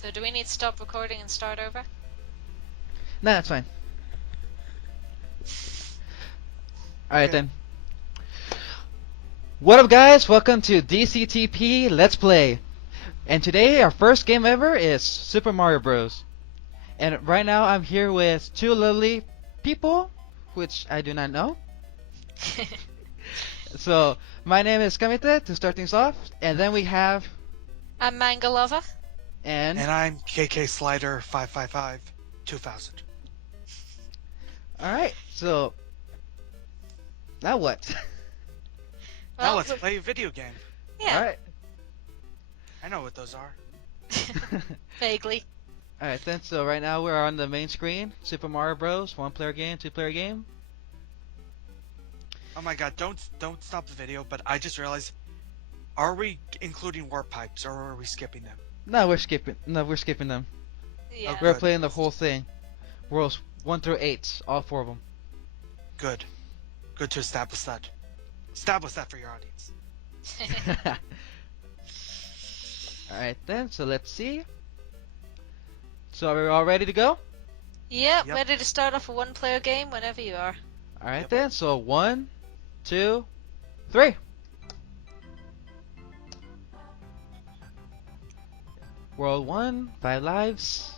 So do we need to stop recording and start over? No, that's fine. Alright then. What up guys, welcome to DCTP Let's Play. And today our first game ever is Super Mario Bros. And right now I'm here with two lovely people, which I do not know. So, my name is Kamite to start things off, and then we have... I'm Mangaluva. And I'm KKSlider 555 2000. Alright, so... Now what? Now let's play a video game. Yeah. Alright. I know what those are. Vaguely. Alright then, so right now we're on the main screen. Super Mario Bros. 1-player game, 2-player game. Oh my god, don't stop the video, but I just realized, are we including warp pipes or are we skipping them? No, we're skipping them. Yeah. We're Good. playing the whole thing. Worlds 1 through 8, all 4 of them. Good. Good to establish that. Establish that for your audience. Alright then, so let's see. So are we all ready to go? Yep, Yep. ready to start off a one-player game whenever you are. Alright Yep. then, so 1, 2, 3. World 1, 5 lives.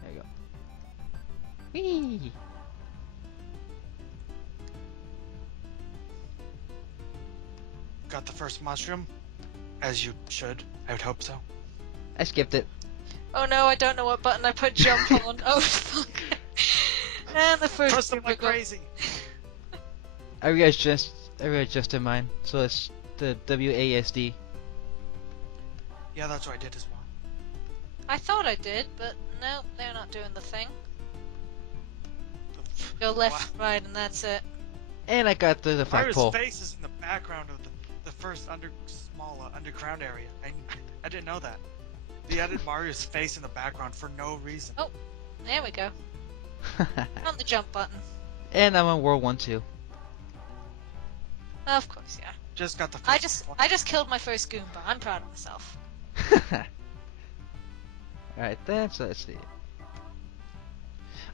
There you go. Whee! Got the first mushroom? As you should. I would hope so. I skipped it. Oh no, I don't know what button I put jump on. Oh fuck. And the first Trust them game I like got- crazy. I readjusted mine, so it's the WASD. Yeah, that's what I did as well. I thought I did, but no, they're not doing the thing. Go left, right, and that's it. And I got the Mario's flagpole. face is in the background of the first small underground area. I didn't know that. They added Mario's face in the background for no reason. Oh. There we go. On the jump button. And I'm on World 1 too. Of course, yeah. Just got the first I just killed my first Goomba. I'm proud of myself. Alright then, so let's see.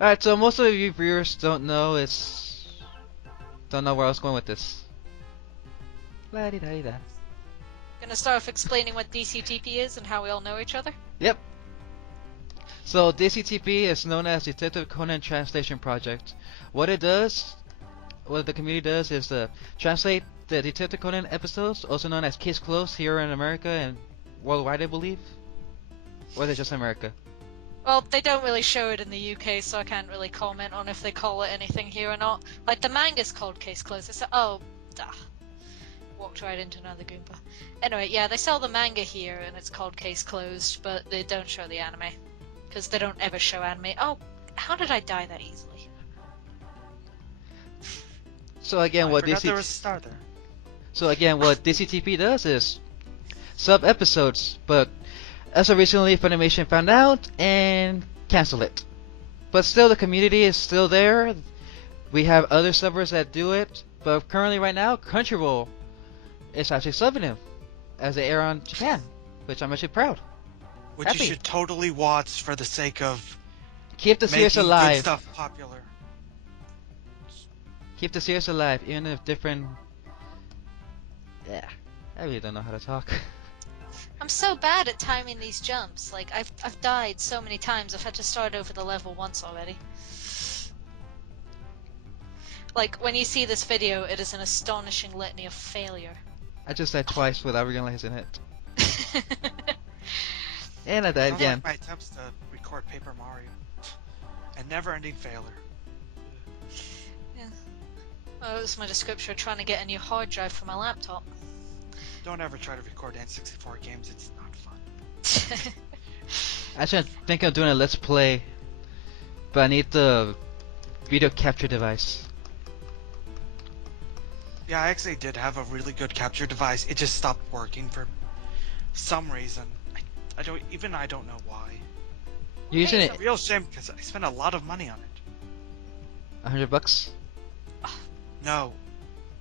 Alright, so most of you viewers don't know where I was going with this. La-di-da-di-da. Gonna start off explaining what DCTP is and how we all know each other. Yep. So DCTP is known as Detective Conan Translation Project. What the community does is to translate the Detective Conan episodes, also known as Case Closed here in America and worldwide, I believe. Or is it just America? Well, they don't really show it in the UK, so I can't really comment on if they call it anything here or not. Like, the manga's called Case Closed. It's walked right into another Goomba. Anyway, yeah, they sell the manga here, and it's called Case Closed, but they don't show the anime. Because they don't ever show anime. Oh, how did I die that easily? So again, what forgot there was a star there. what DCTP does is sub episodes, but as of recently Funimation found out and canceled it. But still, the community is still there. We have other subbers that do it, but currently right now Crunchyroll is actually subbing him as they air on Japan, which I'm actually proud. Which Happy. you should totally watch for the sake of Keep the series making good alive. stuff popular. Keep the series alive, even if different. Yeah, I really don't know how to talk. I'm so bad at timing these jumps. Like, I've died so many times, I've had to start over the level once already. Like, when you see this video, it is an astonishing litany of failure. I just died twice without realizing it, and I died Unlike again. my attempts to record Paper Mario. A never-ending failure. Oh, it was my description of trying to get a new hard drive for my laptop. Don't ever try to record N64 games, it's not fun. Actually, I think I'm doing a let's play, but I need the video capture device. Yeah, I actually did have a really good capture device. It just stopped working for some reason. I don't know why. You're using Hey, it It's a real shame because I spent a lot of money on it. $100? No,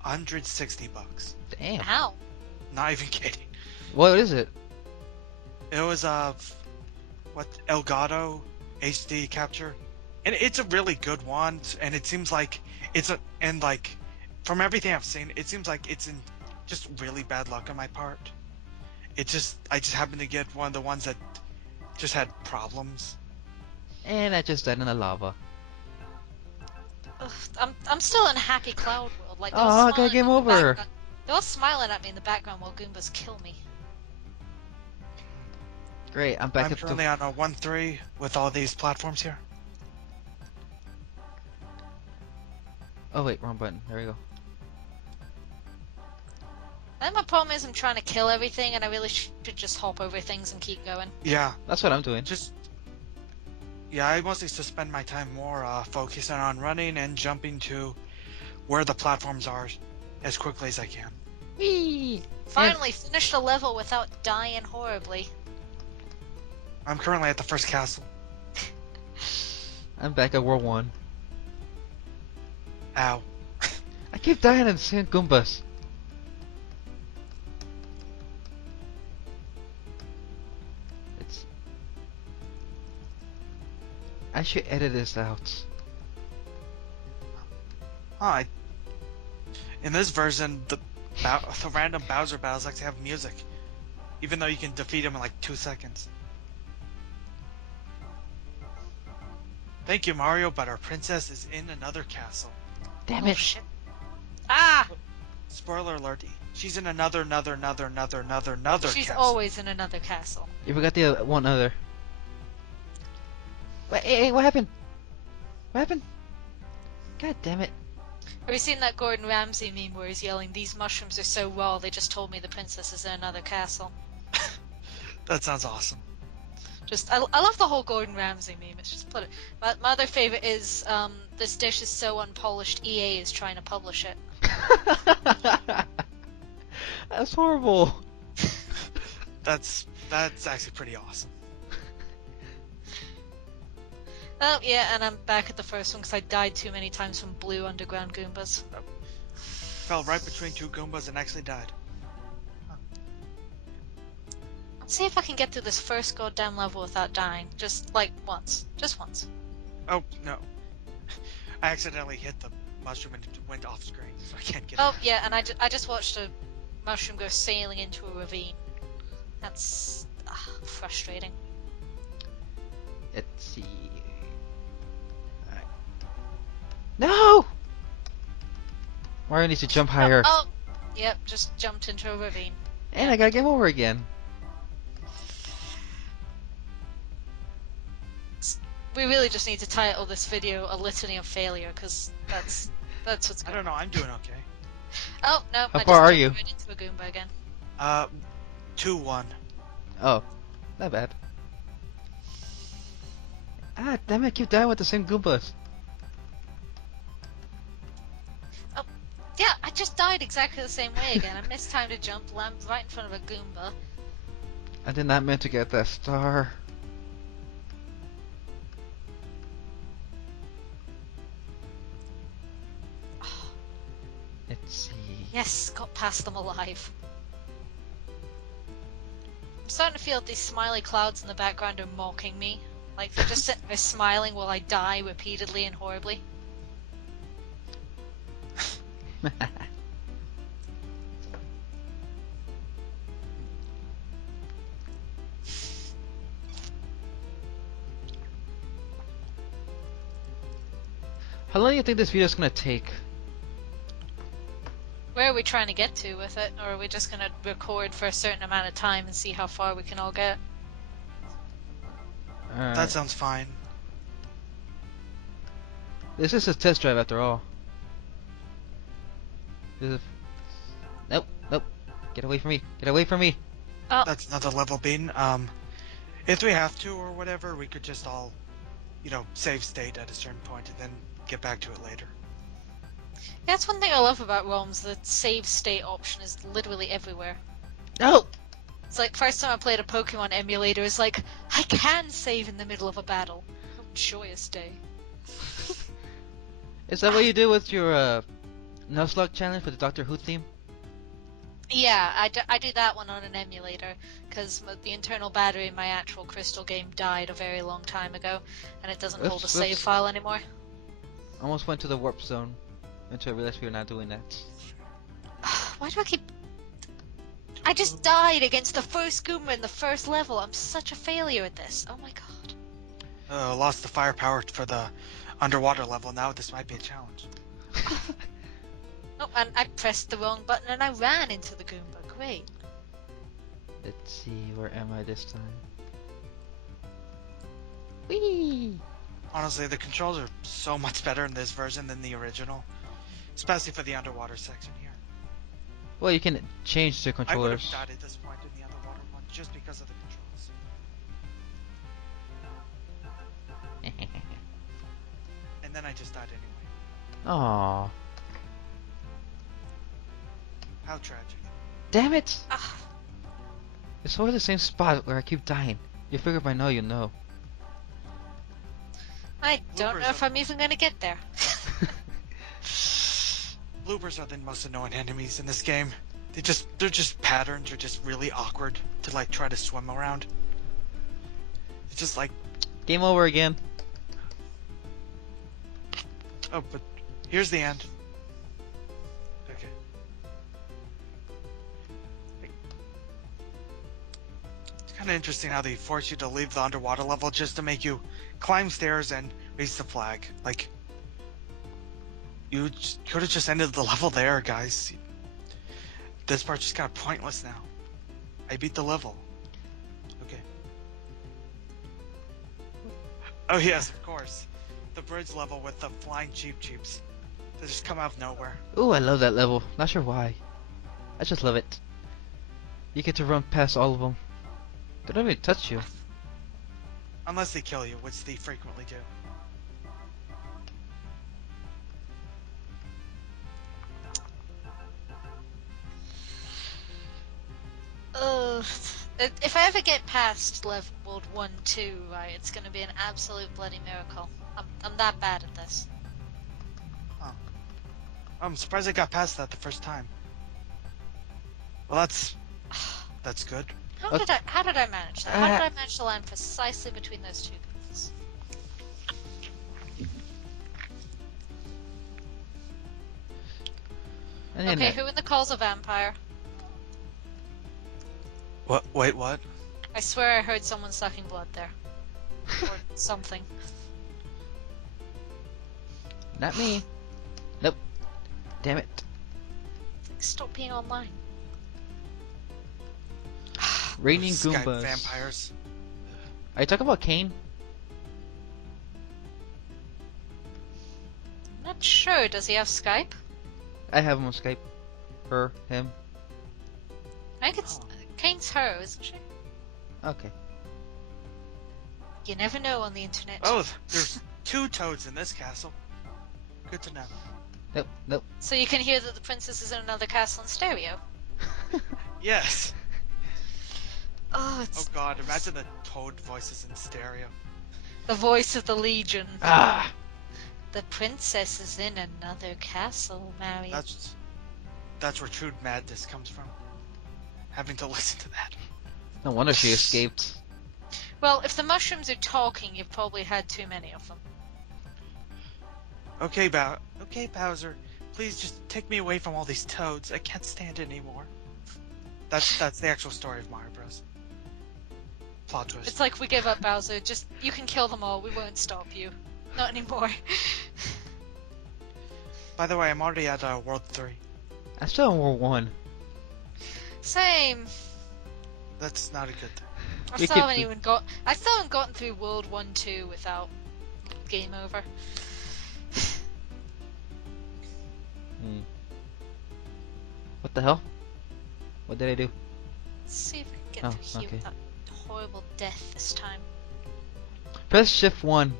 160 bucks. Damn. How? Not even kidding. What is it? It was what Elgato HD capture, and it's a really good one. And it seems like from everything I've seen, it seems like it's in just really bad luck on my part. I just happened to get one of the ones that just had problems. And I just died in the lava. Ugh, I'm still in happy cloud world. Like, Oh, I got game over. They're all smiling at me in the background while Goombas kill me. Great, I'm back I'm at the... currently on a 1-3 with all these platforms here. Oh wait, wrong button. There we go. And my problem is I'm trying to kill everything, and I really should just hop over things and keep going. Yeah, That's what I'm doing. yeah, I mostly spend my time more focusing on running and jumping to where the platforms are as quickly as I can. Whee! Finally, finished a level without dying horribly. I'm currently at the first castle. I'm back at World 1. Ow. I keep dying in the same Goombas. I should edit this out. Oh, in this version, the random Bowser battles like to have music, even though you can defeat him in like 2 seconds. Thank you, Mario, but our princess is in another castle. Damn Oh, it! shit. Ah! Spoiler alert. She's in another She's castle. always in another castle. You forgot the one other. Wait, hey, what happened? What happened? God damn it! Have you seen that Gordon Ramsay meme where he's yelling, "These mushrooms are so raw, they just told me the princess is in another castle"? That sounds awesome. I love the whole Gordon Ramsay meme. It's just my other favorite is this dish is so unpolished. EA is trying to publish it. That's horrible. That's actually pretty awesome. Oh yeah, and I'm back at the first one because I died too many times from blue underground Goombas. Fell right between two Goombas and actually died. Let's see if I can get through this first goddamn level without dying. Just like once. Just once. Oh no! I accidentally hit the mushroom and it went off screen, so I can't get. Oh it. yeah, and I just watched a mushroom go sailing into a ravine. That's frustrating. Let's see. Alright. No! Mario needs to jump higher. Oh, yep, just jumped into a ravine. And I got game over again. We really just need to title this video "A Litany of Failure" because that's what's I going. don't know. I'm doing okay. Oh no! How I far just are jumped you? right into a Goomba again. 2-1. Oh, not bad. Ah, damn it, I keep dying with the same Goombas. Yeah, I just died exactly the same way again. I missed time to jump, landed right in front of a Goomba. I did not mean to get that star. Let's see. Yes, got past them alive. I'm starting to feel these smiley clouds in the background are mocking me. Like they're just sitting there smiling while I die repeatedly and horribly. How long do you think this video is gonna take? Where are we trying to get to with it? Or are we just gonna record for a certain amount of time and see how far we can all get? That sounds fine. This is a test drive after all. This is... Nope, nope. Get away from me. Get away from me. Oh, That's not the level bean. If we have to or whatever, we could just all, save state at a certain point and then get back to it later. that's one thing I love about ROMs. The save state option is literally everywhere. No! It's like first time I played a Pokemon emulator, it's like I can save in the middle of a battle. Oh, joyous day. Is that what you do with your Nuzlocke challenge for the Doctor Who theme? Yeah, I do that one on an emulator because the internal battery in my actual Crystal game died a very long time ago, and it doesn't hold a Oops, save oops. file anymore. Almost went to the warp zone until I realized we were not doing that. Why do I keep... I just died against the first Goomba in the first level. I'm such a failure at this. Oh my god. Lost the firepower for the underwater level. Now this might be a challenge. Oh, and I pressed the wrong button and I ran into the Goomba. Great. Let's see, where am I this time? Whee! Honestly, the controls are so much better in this version than the original, especially for the underwater section here. Well, you can change the I would controllers. have died at this point in the underwater one just because of the controls. And then I just died anyway. Aww. How tragic. Damn it! Ah, It's always the same spot where I keep dying. You figure by now you know. I don't know Bloopers if I'm even gonna get there. Bloopers are the most annoying enemies in this game. They're just patterns are just really awkward to like try to swim around. It's just like, Game over again. oh, but here's the end. Okay. It's kind of interesting how they force you to leave the underwater level just to make you climb stairs and raise the flag. Like, you could have just ended the level there, guys. This part's just kind of pointless now. I beat the level. Okay. Oh yes, of course. The bridge level with the flying cheeps. They just come out of nowhere. Ooh, I love that level. Not sure why. I just love it. You get to run past all of them. They don't even touch you. Unless they kill you, which they frequently do. If I ever get past level 1, 2, right, it's gonna be an absolute bloody miracle. I'm that bad at this. Huh. I'm surprised I got past that the first time. Well, that's good. How did I manage that? How did I manage to land precisely between those two goofs? And then Okay, who in the call's a vampire? What? Wait, what? I swear I heard someone sucking blood there. Or something. Not me. Nope. Damn it. Stop being online. Raining Skype Goombas. vampires. Are you talking about Kane? Not sure. Does he have Skype? I have him on Skype. Her, him. I think it's Oh. Kane's her, isn't she? Okay. You never know on the internet. Oh, there's 2 toads in this castle. Good to know. Nope, nope. So you can hear that the princess is in another castle in stereo. Yes. Oh, Oh it's god, imagine the toad voices in stereo. the voice of the Legion. Ah! The princess is in another castle, Marion. That's where true madness comes from. Having to listen to that. No wonder she escaped. Well, if the mushrooms are talking, you've probably had too many of them. Okay, Bowser. Please just take me away from all these toads. I can't stand it anymore. That's the actual story of Mario Bros. Plot twist. It's like we give up, Bowser. Just you can kill them all. We won't stop you. Not anymore. By the way, I'm already at World 3. I'm still in World 1. Same. That's not a good thing. I We still keep haven't the- even gotten through World 1, 2 without game over. What the hell? What did I do? Let's see if I can get Oh, through here okay. without horrible death this time. Press shift 1.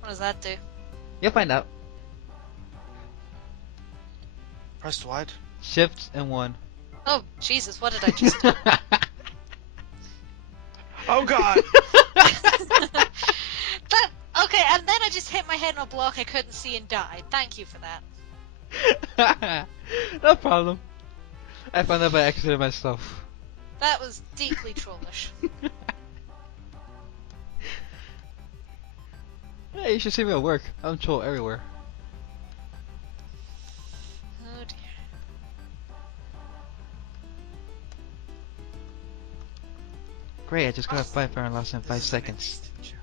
What does that do? You'll find out. Pressed what? Shift and 1. Oh, Jesus, what did I just do? Oh god! Okay, and then I just hit my head on a block I couldn't see and died. Thank you for that. No problem. I found that by accident myself. That was deeply trollish. Hey, you should see me at work. I'm troll everywhere. Oh dear. Great, I just got a 5 iron loss in 5 This is an seconds. instant challenge.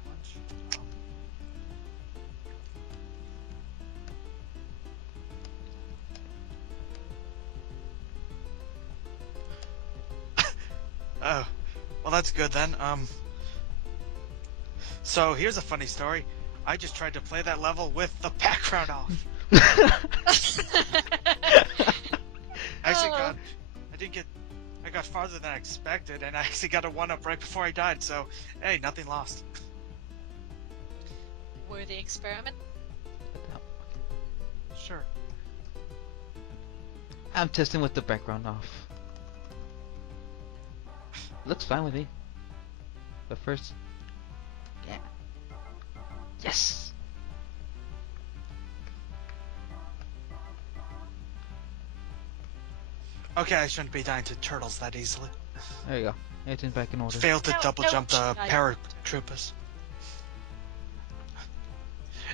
Oh, well that's good then. So here's a funny story. I just tried to play that level with the background off. Oh. I got farther than I expected, and I actually got a 1-up right before I died. So, hey, nothing lost. Worthy experiment. Sure. I'm testing with the background off. Looks fine with me. But first, yeah. Yes. Okay, I shouldn't be dying to turtles that easily. There you go. Everything's back in order. Failed to No, double no, jump the I- paratroopers.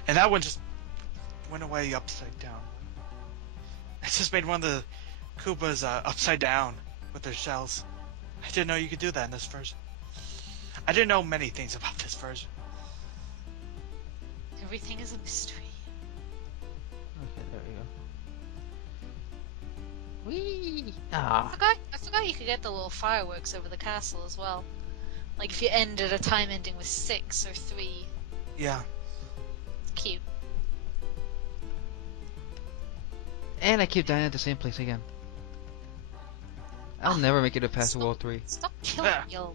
And that one just went away upside down. I just made one of the Koopas upside down with their shells. I didn't know you could do that in this version. I didn't know many things about this version. Everything is a mystery. Okay, there we go. Whee! Ah. I forgot you could get the little fireworks over the castle as well. Like if you end at a time ending with 6 or 3. Yeah. Cute. And I keep dying at the same place again. I'll never make it to past World 3. Stop killing Yeah. yo.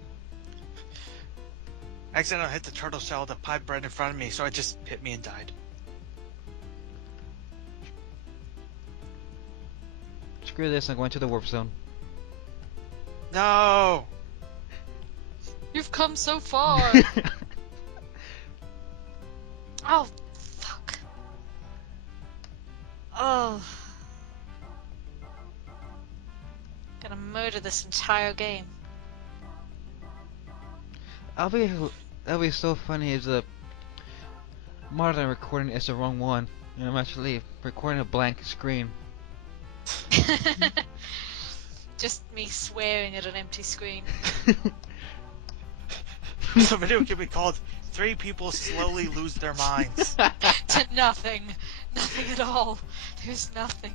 I accidentally hit the turtle shell that piped right in front of me, so it just hit me and died. Screw this, I'm going to the warp zone. No! You've come so far. Oh, fuck. Oh. Gonna murder this entire game. That'll be so funny if the modern recording is the wrong one, and I'm actually recording a blank screen. Just me swearing at an empty screen. This video could be called 3 People Slowly Lose Their Minds. To nothing. Nothing at all. There's nothing.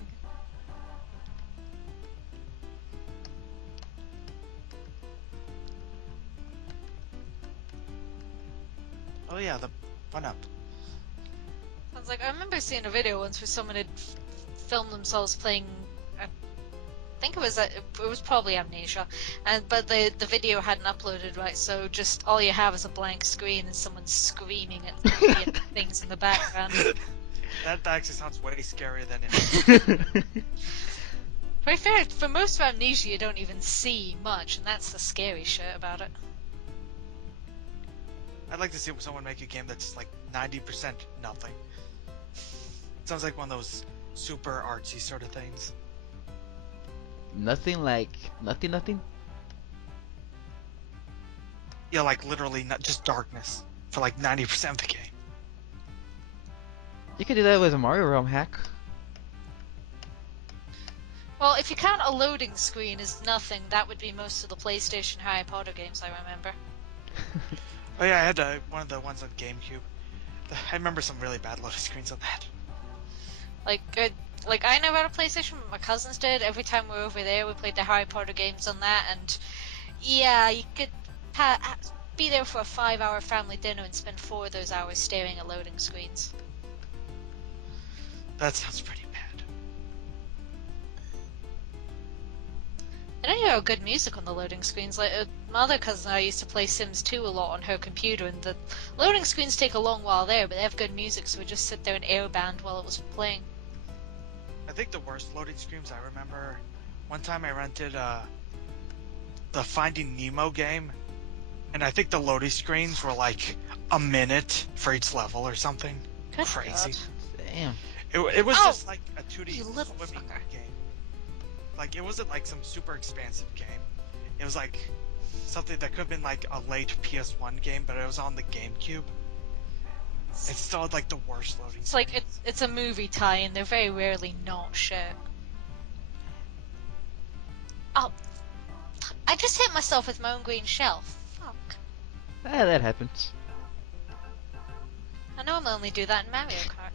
Oh yeah, the 1-up. I was like, I remember seeing a video once where someone had filmed themselves playing. I think it was probably Amnesia, but the video hadn't uploaded right, so just all you have is a blank screen and someone screaming at things in the background. That actually sounds way scarier than it is. To be fair, for most of Amnesia you don't even see much, and that's the scary shit about it. I'd like to see someone make a game that's like 90% nothing. Sounds like one of those super artsy sort of things. Nothing like nothing. Yeah, like literally not just darkness for like 90% of the game. You could do that with a Mario Realm hack. Well, if you count a loading screen as nothing, that would be most of the PlayStation Harry Potter games I remember. Oh yeah, I had one of the ones on GameCube. I remember some really bad loading screens on that. Like I never had a PlayStation, but my cousins did. Every time we were over there, we played the Harry Potter games on that, and yeah, you could be there for a 5-hour family dinner and spend 4 of those hours staring at loading screens. That sounds pretty bad. I don't hear good music on the loading screens. Like my other cousin and I used to play Sims 2 a lot on her computer, and the loading screens take a long while there, but they have good music, so we just sit there and airband while it was playing. I think the worst loading screens I remember, one time I rented the Finding Nemo game, and I think the loading screens were like a minute for each level or something. Good Crazy. God. Damn. It was Oh! just like a 2D You little swimming fucker. game. Like, it wasn't like some super expansive game. It was like something that could have been like a late PS1 game, but it was on the GameCube. It still had like the worst loading. It's like screens. it's a movie tie-in. They're very rarely not shit. Oh, I just hit myself with my own green shell. Fuck. That happens. I normally only do that in Mario Kart.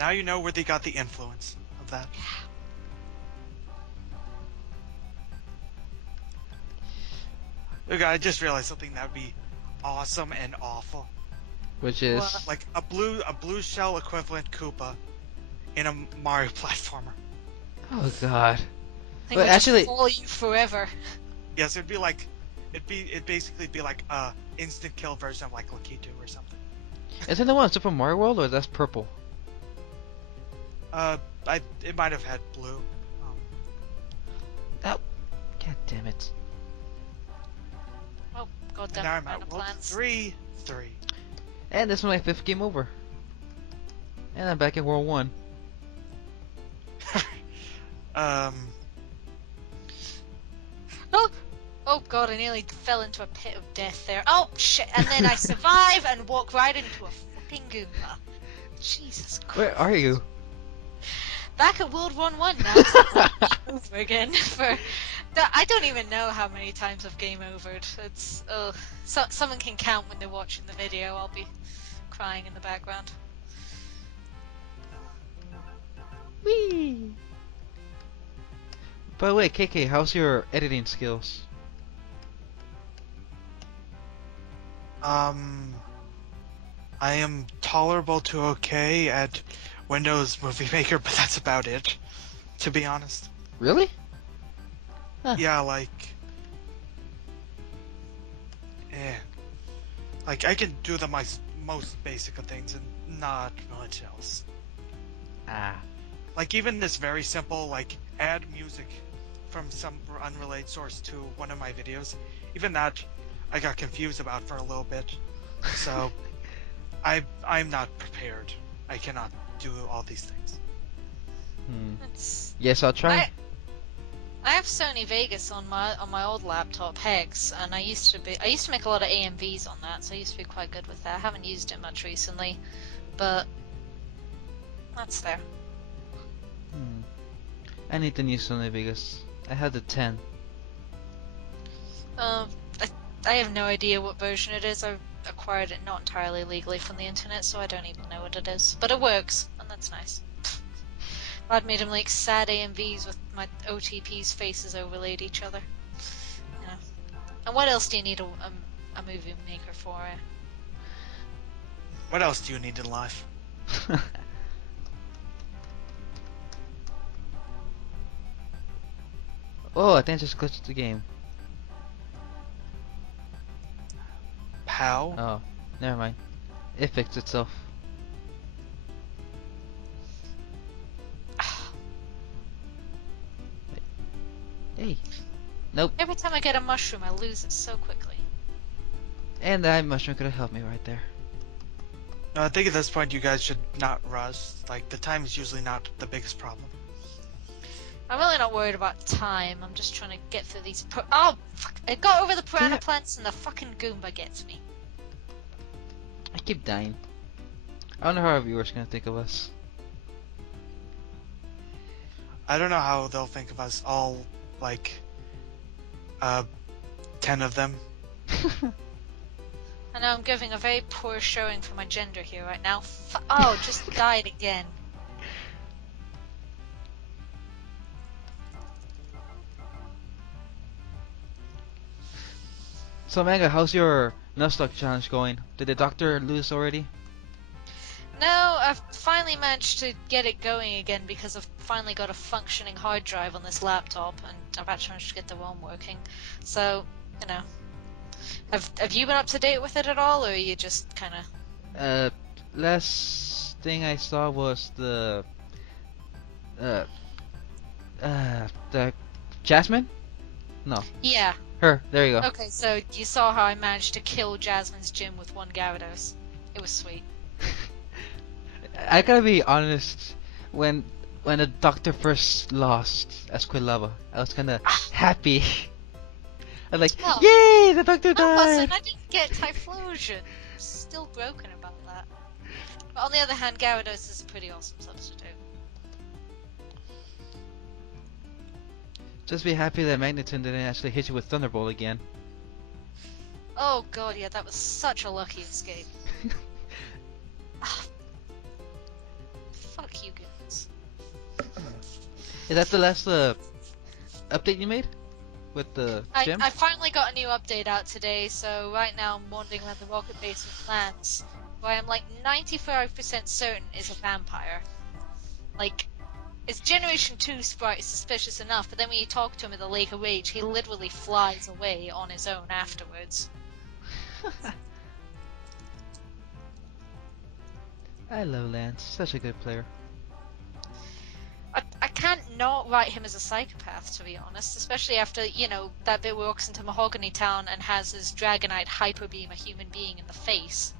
Now you know where they got the influence of that. Look, I just realized something that would be awesome and awful. Which is What? Like a blue shell equivalent Koopa in a Mario platformer. oh god. I think But it'll actually- just follow you forever. Yes, it'd basically be like a instant kill version of like Lakitu or something. Isn't the one in Super Mario World, or that's purple? It might have had blue. Oh, god damn it! Oh, And goddamn now I'm banana at World plants. 3. And this is my 5th game over. And I'm back in World 1. Oh! Oh god, I nearly fell into a pit of death there. Oh shit! And then I survive and walk right into a fucking Goomba. Jesus Christ. Where are you? Back at World 1-1 now. Over again. I don't even know how many times I've game overed. It's someone can count when they're watching the video. I'll be crying in the background. Whee! By the way, KK, how's your editing skills? I am tolerable to okay at Windows Movie Maker, but that's about it, to be honest. Really? Huh. Yeah, like... Like, I can do the most basic of things and not much else. Ah. Like, even this very simple, like, add music from some unrelated source to one of my videos, even that I got confused about for a little bit. So, I'm not prepared. I cannot do all these things. It's Yes, I'll try. I have Sony Vegas on my old laptop Hex, and I used to make a lot of AMVs on that, so I used to be quite good with that. I haven't used it much recently, but that's there. I need the new Sony Vegas. I had the 10. I have no idea what version it is. I acquired it not entirely legally from the internet, so I don't even know what it is. But it works, and that's nice. I'd made him like sad AMVs with my OTP's faces overlaid each other. You know. And what else do you need a movie maker for? What else do you need in life? Oh, I think I just glitched the game. How? Oh, never mind. It fixed itself. Hey. Nope. Every time I get a mushroom, I lose it so quickly. And that mushroom could have helped me right there. No, I think at this point you guys should not rush. Like, the time is usually not the biggest problem. I'm really not worried about time. I'm just trying to get through these. Oh, fuck! I got over the piranha plants, and the fucking Goomba gets me. I keep dying. I wonder how our viewers are gonna think of us. I don't know how they'll think of us all, like, 10 of them. I know I'm giving a very poor showing for my gender here right now. Oh, just died again. So Manga, how's your Nuzlocke challenge going? Did the doctor lose already? No, I've finally managed to get it going again because I've finally got a functioning hard drive on this laptop, and I've actually managed to get the ROM working. So, you know, have you been up to date with it at all, or are you just kind of? Last thing I saw was the Jasmine? No, Yeah. her. There you go. Okay, so you saw how I managed to kill Jasmine's gym with one Gyarados. It was sweet. I gotta be honest. When when the Doctor first lost as Quilava, I was kinda happy. I was like, Well, yay, the Doctor I wasn't. died! I didn't get Typhlosion. I'm still broken about that. But on the other hand, Gyarados is a pretty awesome substitute. Just be happy that Magneton didn't actually hit you with Thunderbolt again. Oh god, yeah, that was such a lucky escape. Ah, fuck you guys. Is that the last update you made? With the gym? I finally got a new update out today, so right now I'm wandering around the rocket base with Lance, where I'm like 95% certain is a vampire. Like, his Generation 2 sprite is suspicious enough, but then when you talk to him at the Lake of Rage, he literally flies away on his own afterwards. I love Lance, such a good player. I can't not write him as a psychopath, to be honest, especially after, you know, that bit where he walks into Mahogany Town and has his Dragonite hyper beam a human being in the face.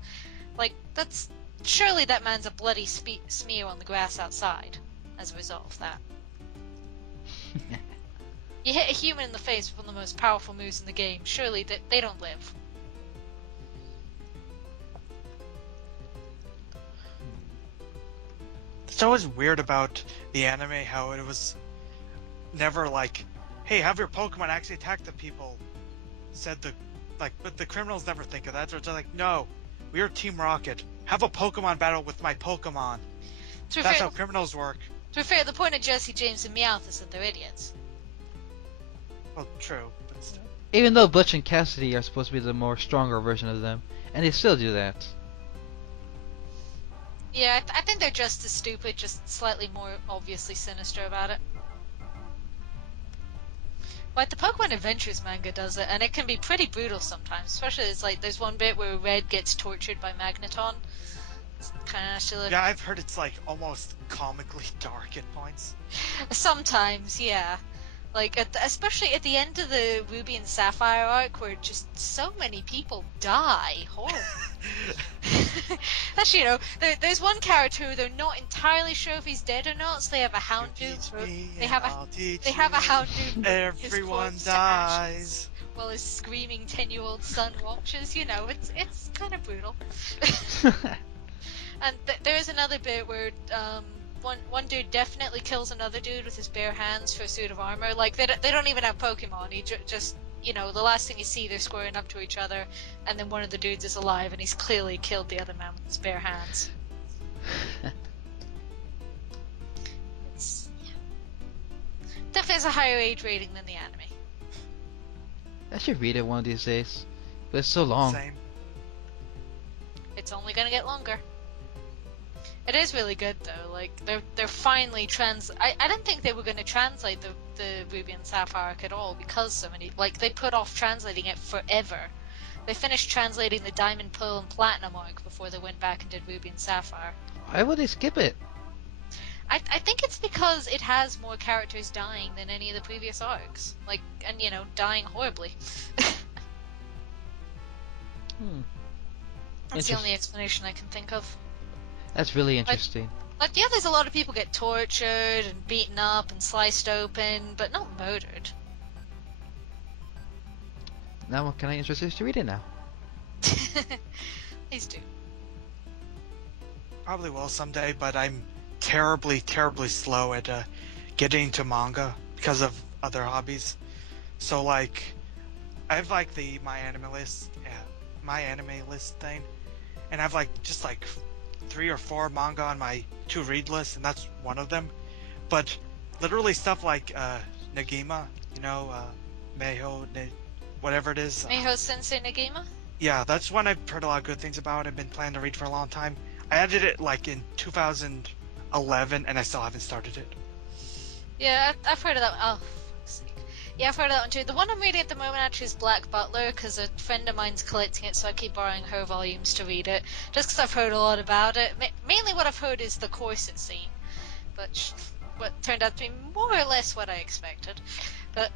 Like, that's... Surely that man's a bloody smear on the grass outside, as a result of that. You hit a human in the face with one of the most powerful moves in the game, surely they don't live. It's always weird about the anime how it was never like, hey, have your Pokemon actually attack the people. But the criminals never think of that. They're just like, no, we are Team Rocket. Have a Pokemon battle with my Pokemon. That's how criminals work. To be fair, the point of Jesse James and Meowth is that they're idiots. Well, true, but still. Even though Butch and Cassidy are supposed to be the more stronger version of them, and they still do that. Yeah, I think they're just as stupid, just slightly more obviously sinister about it. Like, the Pokemon Adventures manga does it, and it can be pretty brutal sometimes, especially it's like, there's one bit where Red gets tortured by Magneton. It's kinda actually... Yeah, I've heard it's like almost comically dark at points. Sometimes, yeah. Like, especially at the end of the Ruby and Sapphire arc, where just so many people die. Horrible. Actually, you know, there's one character who they're not entirely sure if he's dead or not, so they have a Houndoom. They have a Houndoom. Everyone dies. While his screaming 10-year-old son watches. You know, it's kind of brutal. And there is another bit where one dude definitely kills another dude with his bare hands for a suit of armor. Like, they don't even have Pokemon. He just, you know, the last thing you see, they're squaring up to each other, and then one of the dudes is alive, and he's clearly killed the other man with his bare hands. Definitely has a higher age rating than the anime. I should read it one of these days, but it's so long. Same. It's only gonna get longer. It is really good though. Like, they're finally I didn't think they were going to translate the Ruby and Sapphire arc at all, because so many, like, they put off translating it forever. They finished translating the Diamond, Pearl, and Platinum arc before they went back and did Ruby and Sapphire. Why would they skip it? I think it's because it has more characters dying than any of the previous arcs. Like, and you know, dying horribly. That's the only explanation I can think of. That's really interesting. Like, yeah, there's a lot of people get tortured and beaten up and sliced open, but not murdered. Now, can I interest you to read it now? Please do. Probably will someday, but I'm terribly, terribly slow at getting into manga because of other hobbies. So, like, I have like the my anime list thing, and I've like just like 3 or 4 manga on my to read list, and that's one of them. But literally stuff like Nagima, you know, whatever it is. Miho Sensei Nagima? Yeah, that's one I've heard a lot of good things about. I've been planning to read for a long time. I added it like in 2011, and I still haven't started it. Yeah, I've heard of that. Oh, fuck's sake. Yeah, I've heard of that one too. The one I'm reading at the moment actually is Black Butler, because a friend of mine's collecting it, so I keep borrowing her volumes to read it, just because I've heard a lot about it. Mainly what I've heard is the corset scene, but what turned out to be more or less what I expected. But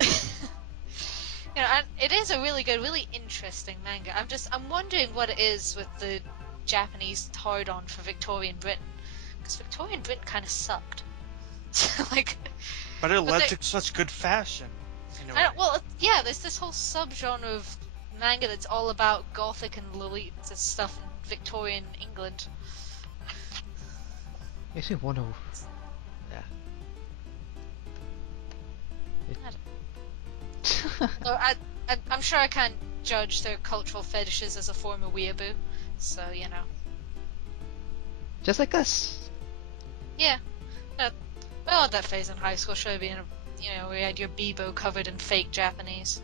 you know, and it is a really good, really interesting manga. I'm wondering what it is with the Japanese hard-on for Victorian Britain, Because Victorian Britain kind of sucked. Like, But it led they- to such good fashion. In a I way. don't, well, yeah, there's this whole subgenre of manga that's all about gothic and Lolita stuff in Victorian England. Makes me wonder. Yeah. So I'm sure I can't judge their cultural fetishes as a former weeaboo, so you know. Just like us. Yeah, we all had that phase in high school. Should have been, you know, we had your Bebo covered in fake Japanese.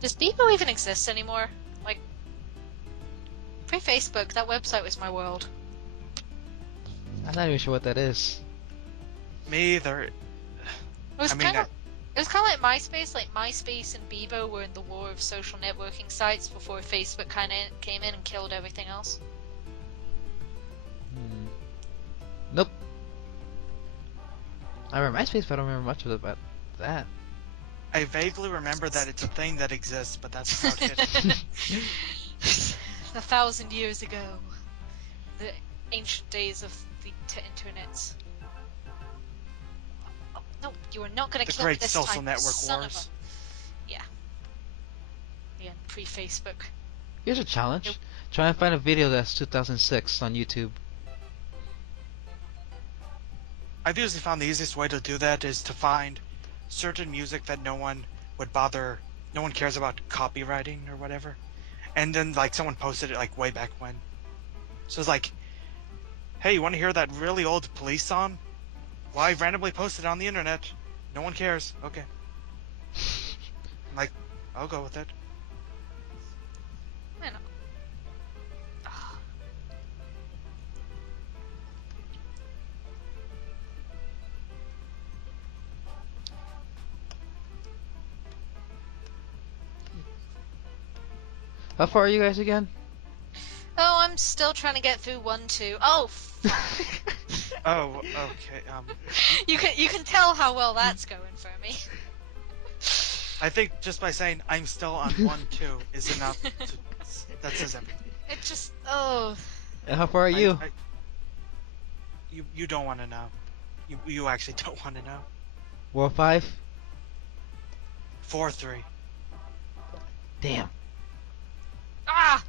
Does Bebo even exist anymore? Like, pre-Facebook, that website was my world. I'm not even sure what that is. Me either. It was I mean, kind of. It was kind of like MySpace. Like MySpace and Bebo were in the war of social networking sites before Facebook kind of came in and killed everything else. Nope. I remember MySpace, but I don't remember much about that. I vaguely remember that it's a thing that exists, but that's about it. 1,000 years ago, the ancient days of the internets. Oh, no, you are not going to The kill me great this social time, network son of wars. a... Yeah. Again, pre-Facebook. Here's a challenge. Nope. Try and find a video that's 2006 on YouTube. I've usually found the easiest way to do that is to find certain music that no one cares about copywriting or whatever. And then, like, someone posted it, like, way back when. So it's like, hey, you want to hear that really old Police song? Well, I randomly posted it on the internet. No one cares. Okay. I'm like, I'll go with it. Man, How far are you guys again? oh, I'm still trying to get through 1-2. Oh, Oh, okay. you can tell how well that's going for me. I think just by saying I'm still on 1-2 is enough. That says everything. It just oh. And how far are you? You don't want to know. You actually don't want to know. World 5? 4-3. Damn. Ah!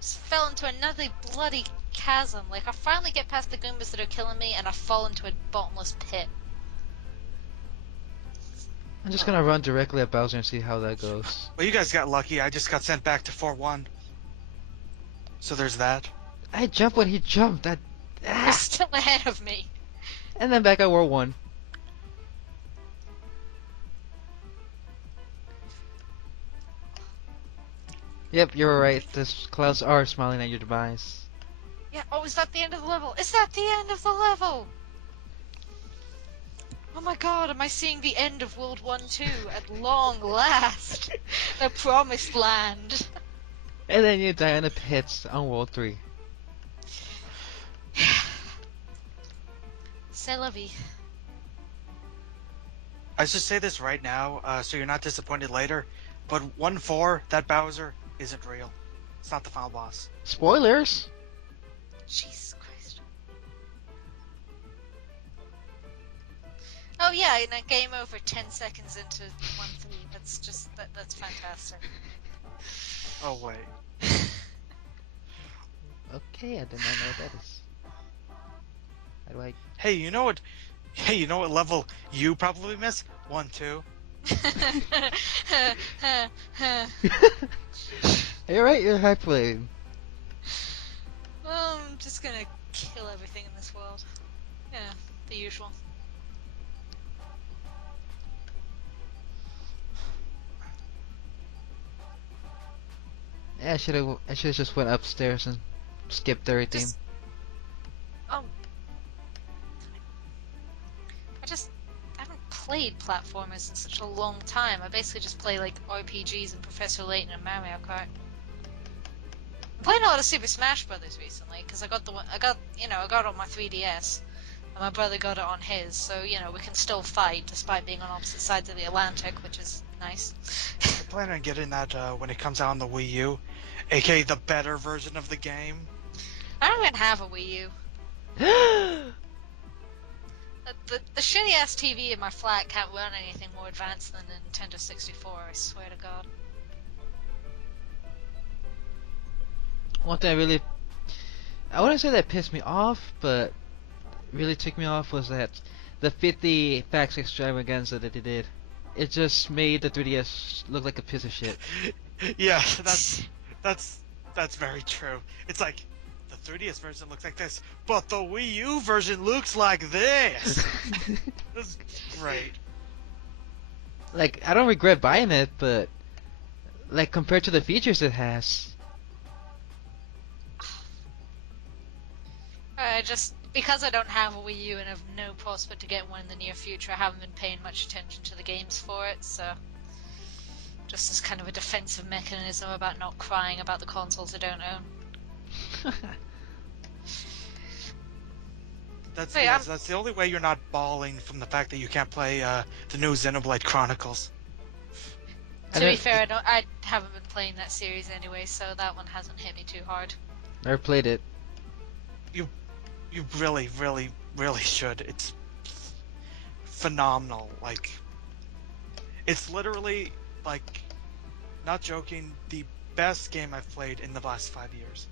Just fell into another bloody chasm. Like, I finally get past the Goombas that are killing me, and I fall into a bottomless pit. I'm just gonna run directly at Bowser and see how that goes. Well, you guys got lucky. I just got sent back to 4-1. So there's that. I jumped when he jumped. You're still ahead of me. And then back at World 1. Yep, you're right. The clouds are smiling at your demise. Yeah, oh, is that the end of the level? Is that the end of the level? Oh my god, am I seeing the end of World 1-2 at long last? The promised land. And then you die in the pits on World 3. C'est la vie. I should say this right now, so you're not disappointed later. But 1-4, that Bowser isn't real. It's not the final boss. Spoilers! Jesus Christ. Oh yeah, and a game over 10 seconds into 1-3. That's just, that's fantastic. Oh wait. Okay, I did not know what that is. How do I... Hey, you know what? Hey, you know what level you probably miss? 1-2. You're right, you're high playing. Well, I'm just gonna kill everything in this world. Yeah, the usual. Yeah, I should have just went upstairs and skipped everything. Just- Oh. I haven't played platformers in such a long time. I basically just play like RPGs and Professor Layton and Mario Kart. I'm playing a lot of Super Smash Brothers recently because I got it on my 3DS, and my brother got it on his. So we can still fight despite being on opposite sides of the Atlantic, which is nice. I plan on getting that when it comes out on the Wii U, aka the better version of the game. I don't even have a Wii U. The shitty ass TV in my flat can't run anything more advanced than a Nintendo 64, I swear to God. One thing I wouldn't say that pissed me off, but really took me off was that the 50 fax extravaganza that they did. It just made the 3DS look like a piece of shit. Yeah, that's very true. It's like the 3DS version looks like this, but the Wii U version looks like this. This is great. Like, I don't regret buying it, but like compared to the features it has. Just because I don't have a Wii U and have no prospect to get one in the near future, I haven't been paying much attention to the games for it, so just as kind of a defensive mechanism about not crying about the consoles I don't own. That's the only way you're not bawling from the fact that you can't play the new Xenoblade Chronicles. To be fair, I haven't been playing that series anyway, so that one hasn't hit me too hard. Never played it. You really, really, really should. It's phenomenal. Like, it's literally, like, not joking, the best game I've played in the last 5 years.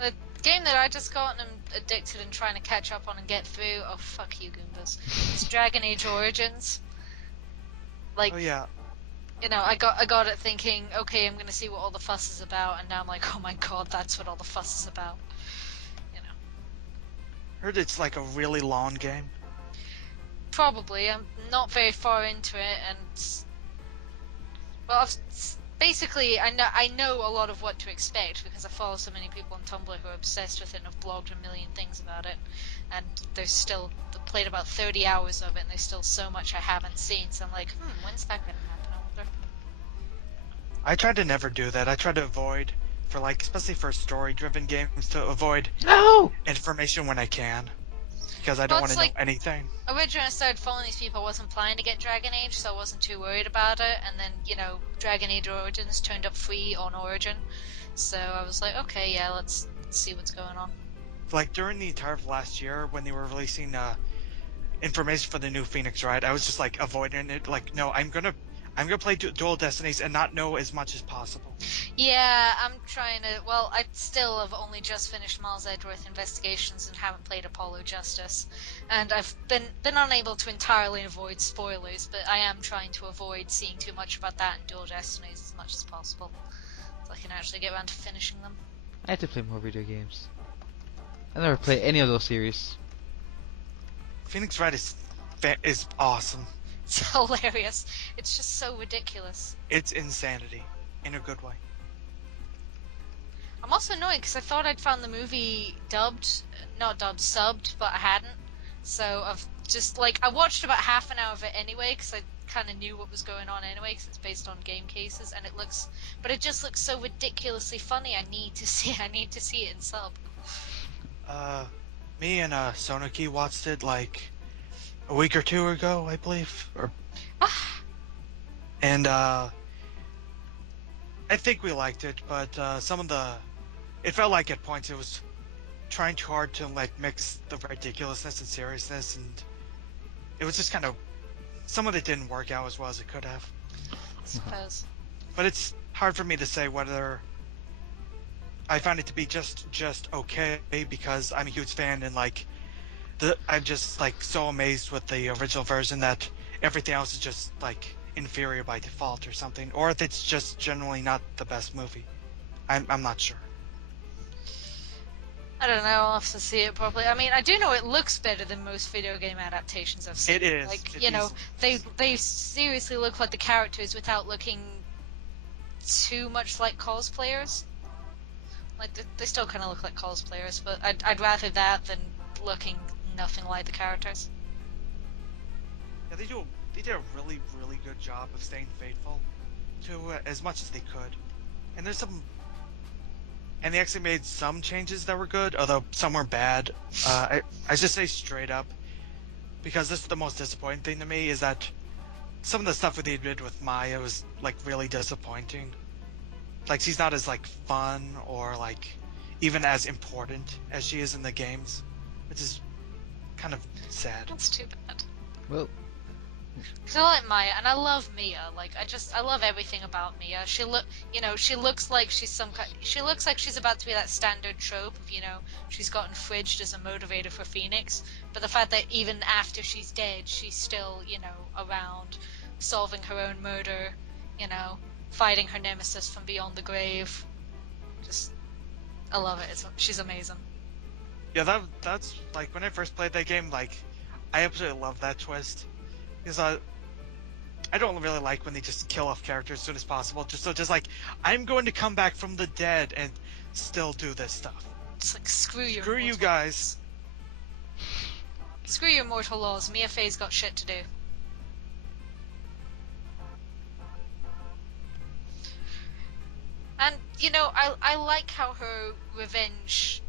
The game that I just got and I'm addicted and trying to catch up on and get through, oh fuck you Goombas, it's Dragon Age Origins. Like, Oh yeah. you know, I got it thinking, okay, I'm gonna see what all the fuss is about, and now I'm like, oh my god, that's what all the fuss is about. You know. Heard it's like a really long game. Probably. I'm not very far into it, and well, basically, I know a lot of what to expect because I follow so many people on Tumblr who are obsessed with it and have blogged a million things about it. And there's still played about 30 hours of it, and there's still so much I haven't seen. So I'm like, when's that gonna happen? I wonder. I try to never do that. I try to avoid, for like, especially for story-driven games, to avoid No! information when I can, because I don't want to know anything. Originally, I started following these people. I wasn't planning to get Dragon Age, so I wasn't too worried about it. And then, you know, Dragon Age Origins turned up free on Origin, so I was like, okay, yeah, let's see what's going on. Like during the entire of last year, when they were releasing information for the new Phoenix Wright, I was just like avoiding it. Like, no, I'm gonna play Dual Destinies and not know as much as possible. Yeah, I'm trying to. Well, I still have only just finished Miles Edgeworth Investigations and haven't played Apollo Justice, and I've been unable to entirely avoid spoilers, but I am trying to avoid seeing too much about that in Dual Destinies as much as possible, so I can actually get around to finishing them. I have to play more video games. I never play any of those series. Phoenix Wright is awesome. It's hilarious. It's just so ridiculous. It's insanity in a good way. I'm also annoyed because I thought I'd found the movie subbed, but I hadn't. So I've just, like, I watched about half an hour of it anyway because I kind of knew what was going on anyway because it's based on game cases, and it just looks so ridiculously funny. I need to see it in sub. Me and Sonoki watched it like a week or two ago, I believe, and I think we liked it, but it felt like at points it was trying too hard to like mix the ridiculousness and seriousness, and it was just kind of, some of it didn't work out as well as it could have. I suppose. But it's hard for me to say whether I found it to be just okay, because I'm a huge fan, and like I'm just like so amazed with the original version that everything else is just like inferior by default or something, or if it's just generally not the best movie. I'm not sure. I don't know. I'll have to see it properly. I mean, I do know it looks better than most video game adaptations I've seen. It is. Like, It you know, is. they seriously look like the characters without looking too much like cosplayers. Like, they still kind of look like cosplayers, but I'd rather that than looking nothing like the characters. Yeah, they did a really, really good job of staying faithful to as much as they could. And and they actually made some changes that were good, although some were bad. I just say straight up, because this is the most disappointing thing to me, is that some of the stuff that they did with Maya was like really disappointing. Like, she's not as like fun or like even as important as she is in the games, which is kind of sad. That's too bad. Well, Cause I like Maya, and I love Mia. Like I love everything about Mia. She looks like she's she looks like she's about to be that standard trope of, she's gotten fridged as a motivator for Phoenix. But the fact that even after she's dead, she's still, around, solving her own murder, fighting her nemesis from beyond the grave. Just, I love it. She's amazing. Yeah, that's like when I first played that game, like I absolutely love that twist. Because I don't really like when they just kill off characters as soon as possible. Just like, I'm going to come back from the dead and still do this stuff. It's like, screw you Screw guys. Screw your mortal laws. Mia Fey's got shit to do. And, I like how her revenge,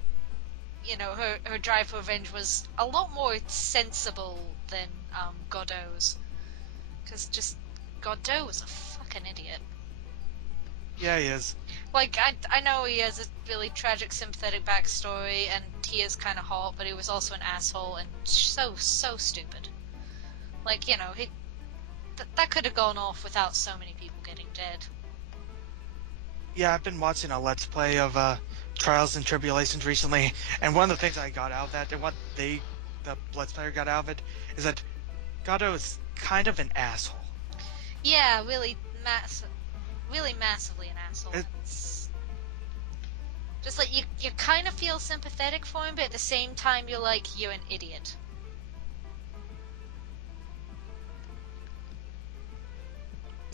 her drive for revenge was a lot more sensible than Godot's. Because just, Godot was a fucking idiot. Yeah, he is. Like, I know he has a really tragic, sympathetic backstory, and he is kind of hot, but he was also an asshole and so stupid. Like, that could have gone off without so many people getting dead. Yeah, I've been watching a Let's Play of Trials and Tribulations recently, and one of the things I got out of that, and what the Let's Player got out of it, is that Godot is kind of an asshole. Yeah, really massively an asshole. It's just like you kind of feel sympathetic for him, but at the same time you're like, you're an idiot.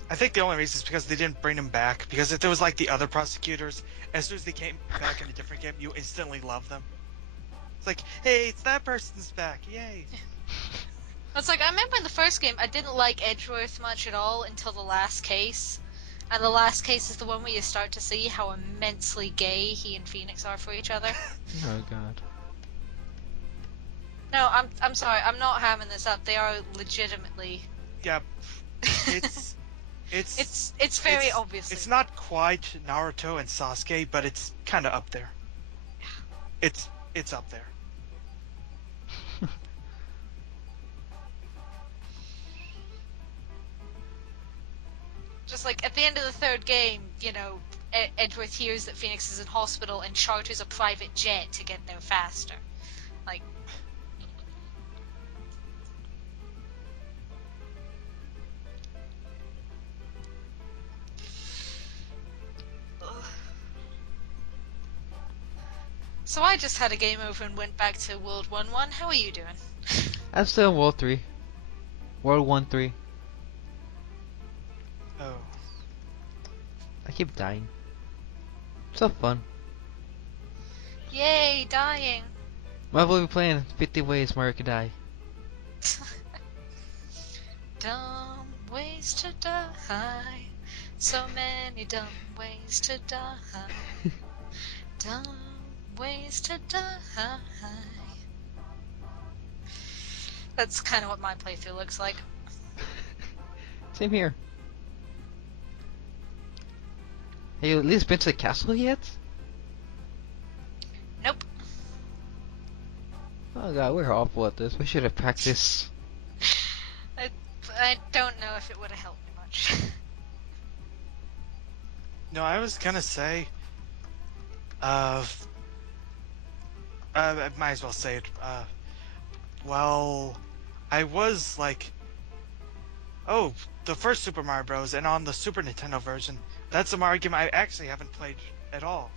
I think the only reason is because they didn't bring him back. Because if it was like the other prosecutors, as soon as they came back in a different game, you instantly love them. It's like, hey, it's that person's back, yay! It's like, I remember in the first game, I didn't like Edgeworth much at all until the last case. And the last case is the one where you start to see how immensely gay he and Phoenix are for each other. oh god. No, I'm sorry, I'm not hamming this up. They are legitimately... Yeah, it's... It's very obvious. It's not quite Naruto and Sasuke, but it's kind of up there. It's up there. Just like at the end of the third game, Edgeworth hears that Phoenix is in hospital and charters a private jet to get there faster. Like, so I just had a game over and went back to World 1-1. How are you doing? I'm still in World 3. World 1-3. Oh. I keep dying. So fun. Yay, dying. Why will we playing 50 ways Mario could die? Dumb ways to die. So many dumb ways to die. Dumb ways to die. That's kind of what my playthrough looks like. Same here. Have you at least been to the castle yet? Nope. Oh god, we're awful at this. We should have practiced. I don't know if it would have helped me much. No, I was gonna say, I might as well say it. Well, I was like, oh, the first Super Mario Bros. And on the Super Nintendo version, that's a Mario game I actually haven't played at all.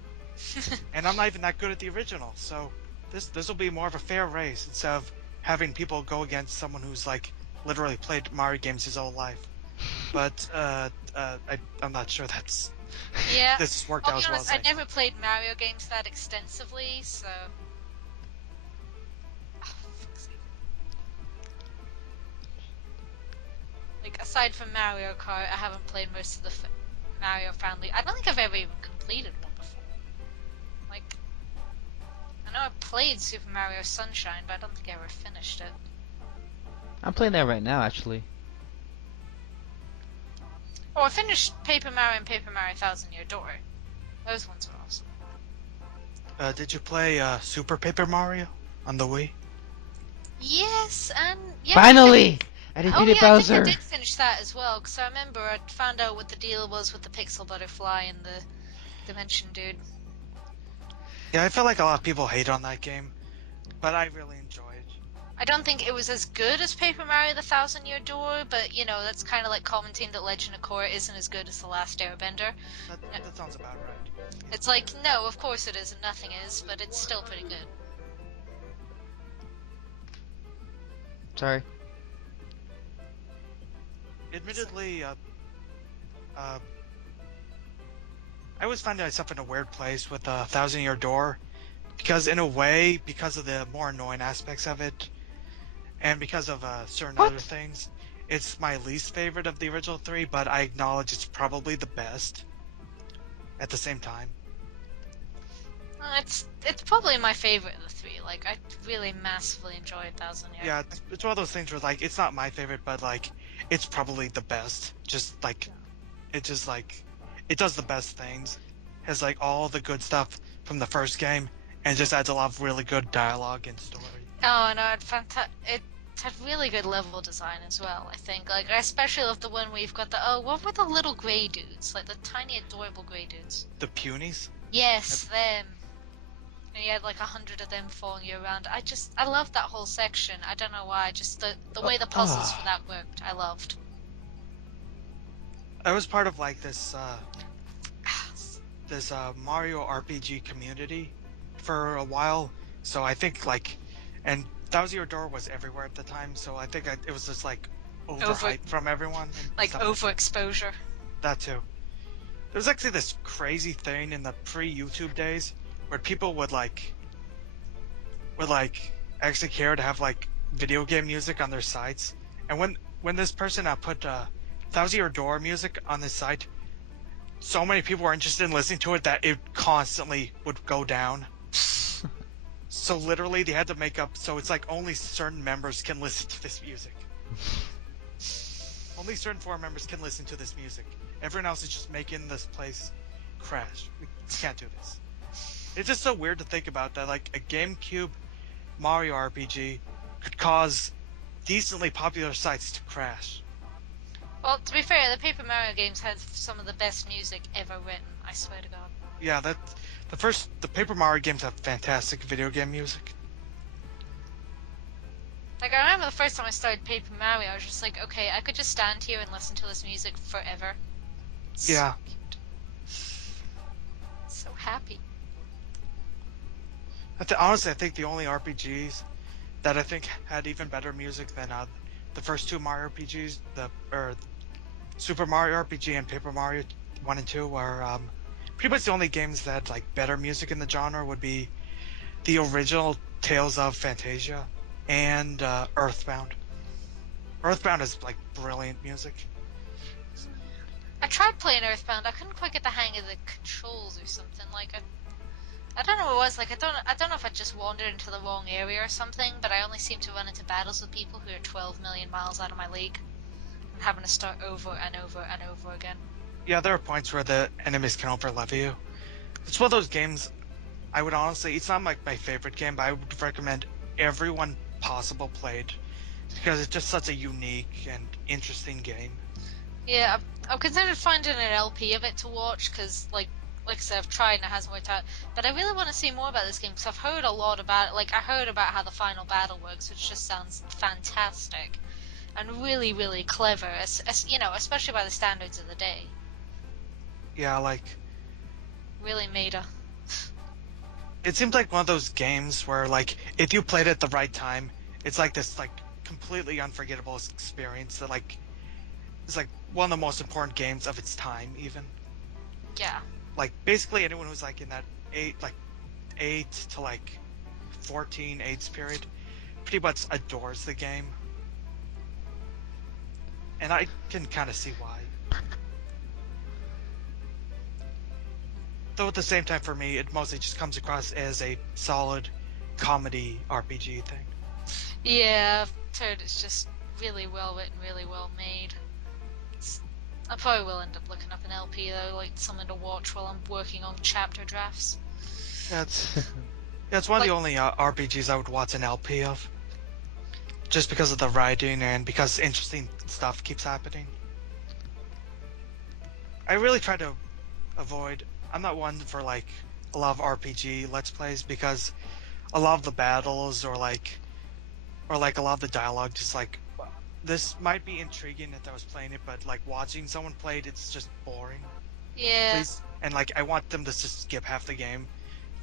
And I'm not even that good at the original, so this will be more of a fair race instead of having people go against someone who's like literally played Mario games his whole life. But I'm not sure that's this worked out as well as I never played Mario games that extensively, so. Like, aside from Mario Kart, I haven't played most of the Mario family. I don't think I've ever even completed one before. Like, I know I played Super Mario Sunshine, but I don't think I ever finished it. I'm playing that right now, actually. Oh, I finished Paper Mario and Paper Mario Thousand Year Door. Those ones were awesome. Did you play Super Paper Mario on the Wii? Yes, and yeah. Finally! I Oh defeated yeah, I think I Bowser! did finish that as well, because I remember I found out what the deal was with the pixel butterfly and the dimension dude. Yeah, I feel like a lot of people hate on that game, but I really enjoy it. I don't think it was as good as Paper Mario the Thousand Year Door, but you know, that's kind of like commenting that Legend of Korra isn't as good as The Last Airbender. That sounds about right. It's like, no, of course it is, and nothing is, but it's still pretty good. Sorry. Admittedly, I always find myself in a weird place with Thousand Year Door, because in a way, because of the more annoying aspects of it, and because of certain What? other things, it's my least favorite of the original three, but I acknowledge it's probably the best at the same time. It's probably my favorite of the three. Like, I really massively enjoyed Thousand Year. Yeah, it's one of those things where, like, it's not my favorite, but, like, it's probably the best. Just, like, it just, like, it does the best things. Has, like, all the good stuff from the first game, and just adds a lot of really good dialogue and story. Oh no, it had really good level design as well, I think. Like, I especially love the one where you've got what were the little grey dudes? Like, the tiny adorable grey dudes. The Punies? Yes, them. And you had like 100 of them following you around. I loved that whole section. I don't know why, just the way the puzzles for that worked, I loved. I was part of, like, this Mario RPG community for a while, so I think, like, and Thousand Year Door was everywhere at the time, so I think it was just, like, overhyped from everyone. Like, overexposure. That too. There was actually this crazy thing in the pre-YouTube days where people would actually care to have, like, video game music on their sites, and when this person put Thousand Year Door music on this site, so many people were interested in listening to it that it constantly would go down. So literally they had to make up so it's like only certain members can listen to this music. Only certain forum members can listen to this music. Everyone else is just making this place crash. We can't do this. It's just so weird to think about that, like, a GameCube Mario RPG could cause decently popular sites to crash. Well, to be fair, the Paper Mario games had some of the best music ever written, I swear to God. Yeah, the Paper Mario games have fantastic video game music. Like, I remember the first time I started Paper Mario, I was just like, okay, I could just stand here and listen to this music forever. It's Yeah. So cute. So happy. Honestly, I think the only RPGs that I think had even better music than the first two Mario RPGs, Super Mario RPG and Paper Mario 1 and 2, are pretty much the only games that had, like, better music in the genre would be the original Tales of Fantasia and Earthbound. Earthbound is, like, brilliant music. I tried playing Earthbound, I couldn't quite get the hang of the controls or something. Like, I don't know what it was. Like, I don't know if I just wandered into the wrong area or something, but I only seem to run into battles with people who are 12 million miles out of my league, and having to start over and over and over again. Yeah, there are points where the enemies can overlevel you. It's one of those games, I would honestly, it's not my favorite game, but I would recommend everyone possible played, because it's just such a unique and interesting game. Yeah, I've considered finding an LP of it to watch, because, like I said, I've tried and it hasn't worked out. But I really want to see more about this game, because I've heard a lot about it. Like, I heard about how the final battle works, which just sounds fantastic. And really, really clever, you know, especially by the standards of the day. Yeah, like, Really made a... it seems like one of those games where, like, if you played it at the right time, it's like this, like, completely unforgettable experience that, like, is like one of the most important games of its time, even. Yeah. Like, basically anyone who's, like, in that 8 to, like, 14 AIDS period pretty much adores the game. And I can kind of see why. Though at the same time, for me, it mostly just comes across as a solid comedy RPG thing. Yeah, I've heard it's just really well written, really well made. I probably will end up looking up an LP though, like something to watch while I'm working on chapter drafts. It's one of the Like- only RPGs I would watch an LP of. Just because of the writing and because interesting stuff keeps happening. I really try to avoid. I'm not one for like a lot of RPG Let's Plays because a lot of the battles or like a lot of the dialogue just like this might be intriguing if I was playing it, but like watching someone play it, it's just boring. Yeah. Please, and like I want them to just skip half the game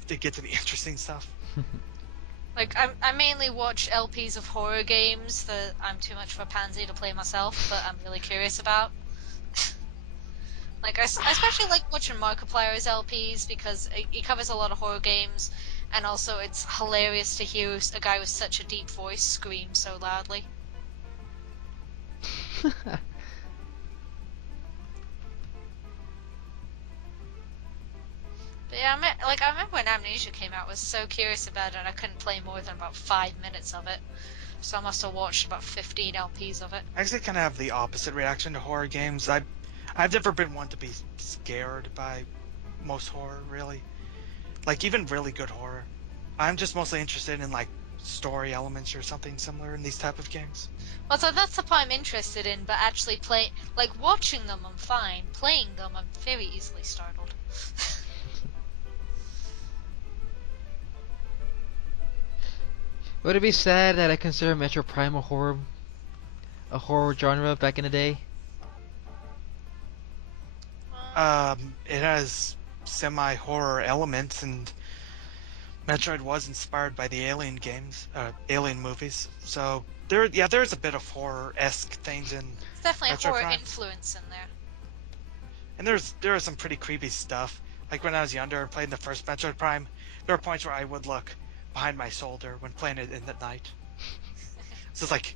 to get to the interesting stuff. Like, I mainly watch LPs of horror games that I'm too much of a pansy to play myself, but I'm really curious about. Like, I especially like watching Markiplier's LPs because he covers a lot of horror games, and also it's hilarious to hear a guy with such a deep voice scream so loudly. But yeah, I remember when Amnesia came out, I was so curious about it, and I couldn't play more than about 5 minutes of it. So I must have watched about 15 LPs of it. I actually kind of have the opposite reaction to horror games. I've never been one to be scared by most horror, really. Like even really good horror. I'm just mostly interested in like story elements or something similar in these type of games. Well, so that's the part I'm interested in, but actually watching them, I'm fine. Playing them, I'm very easily startled. Would it be sad that I consider Metro Prime a horror genre back in the day? It has semi-horror elements, and Metroid was inspired by the Alien games, Alien movies. So there's a bit of horror-esque things in It's definitely Metro a horror Prime. influence in there. And there is some pretty creepy stuff. Like when I was younger and playing the first Metroid Prime, there were points where I would look behind my shoulder when playing it in the night. So it's like,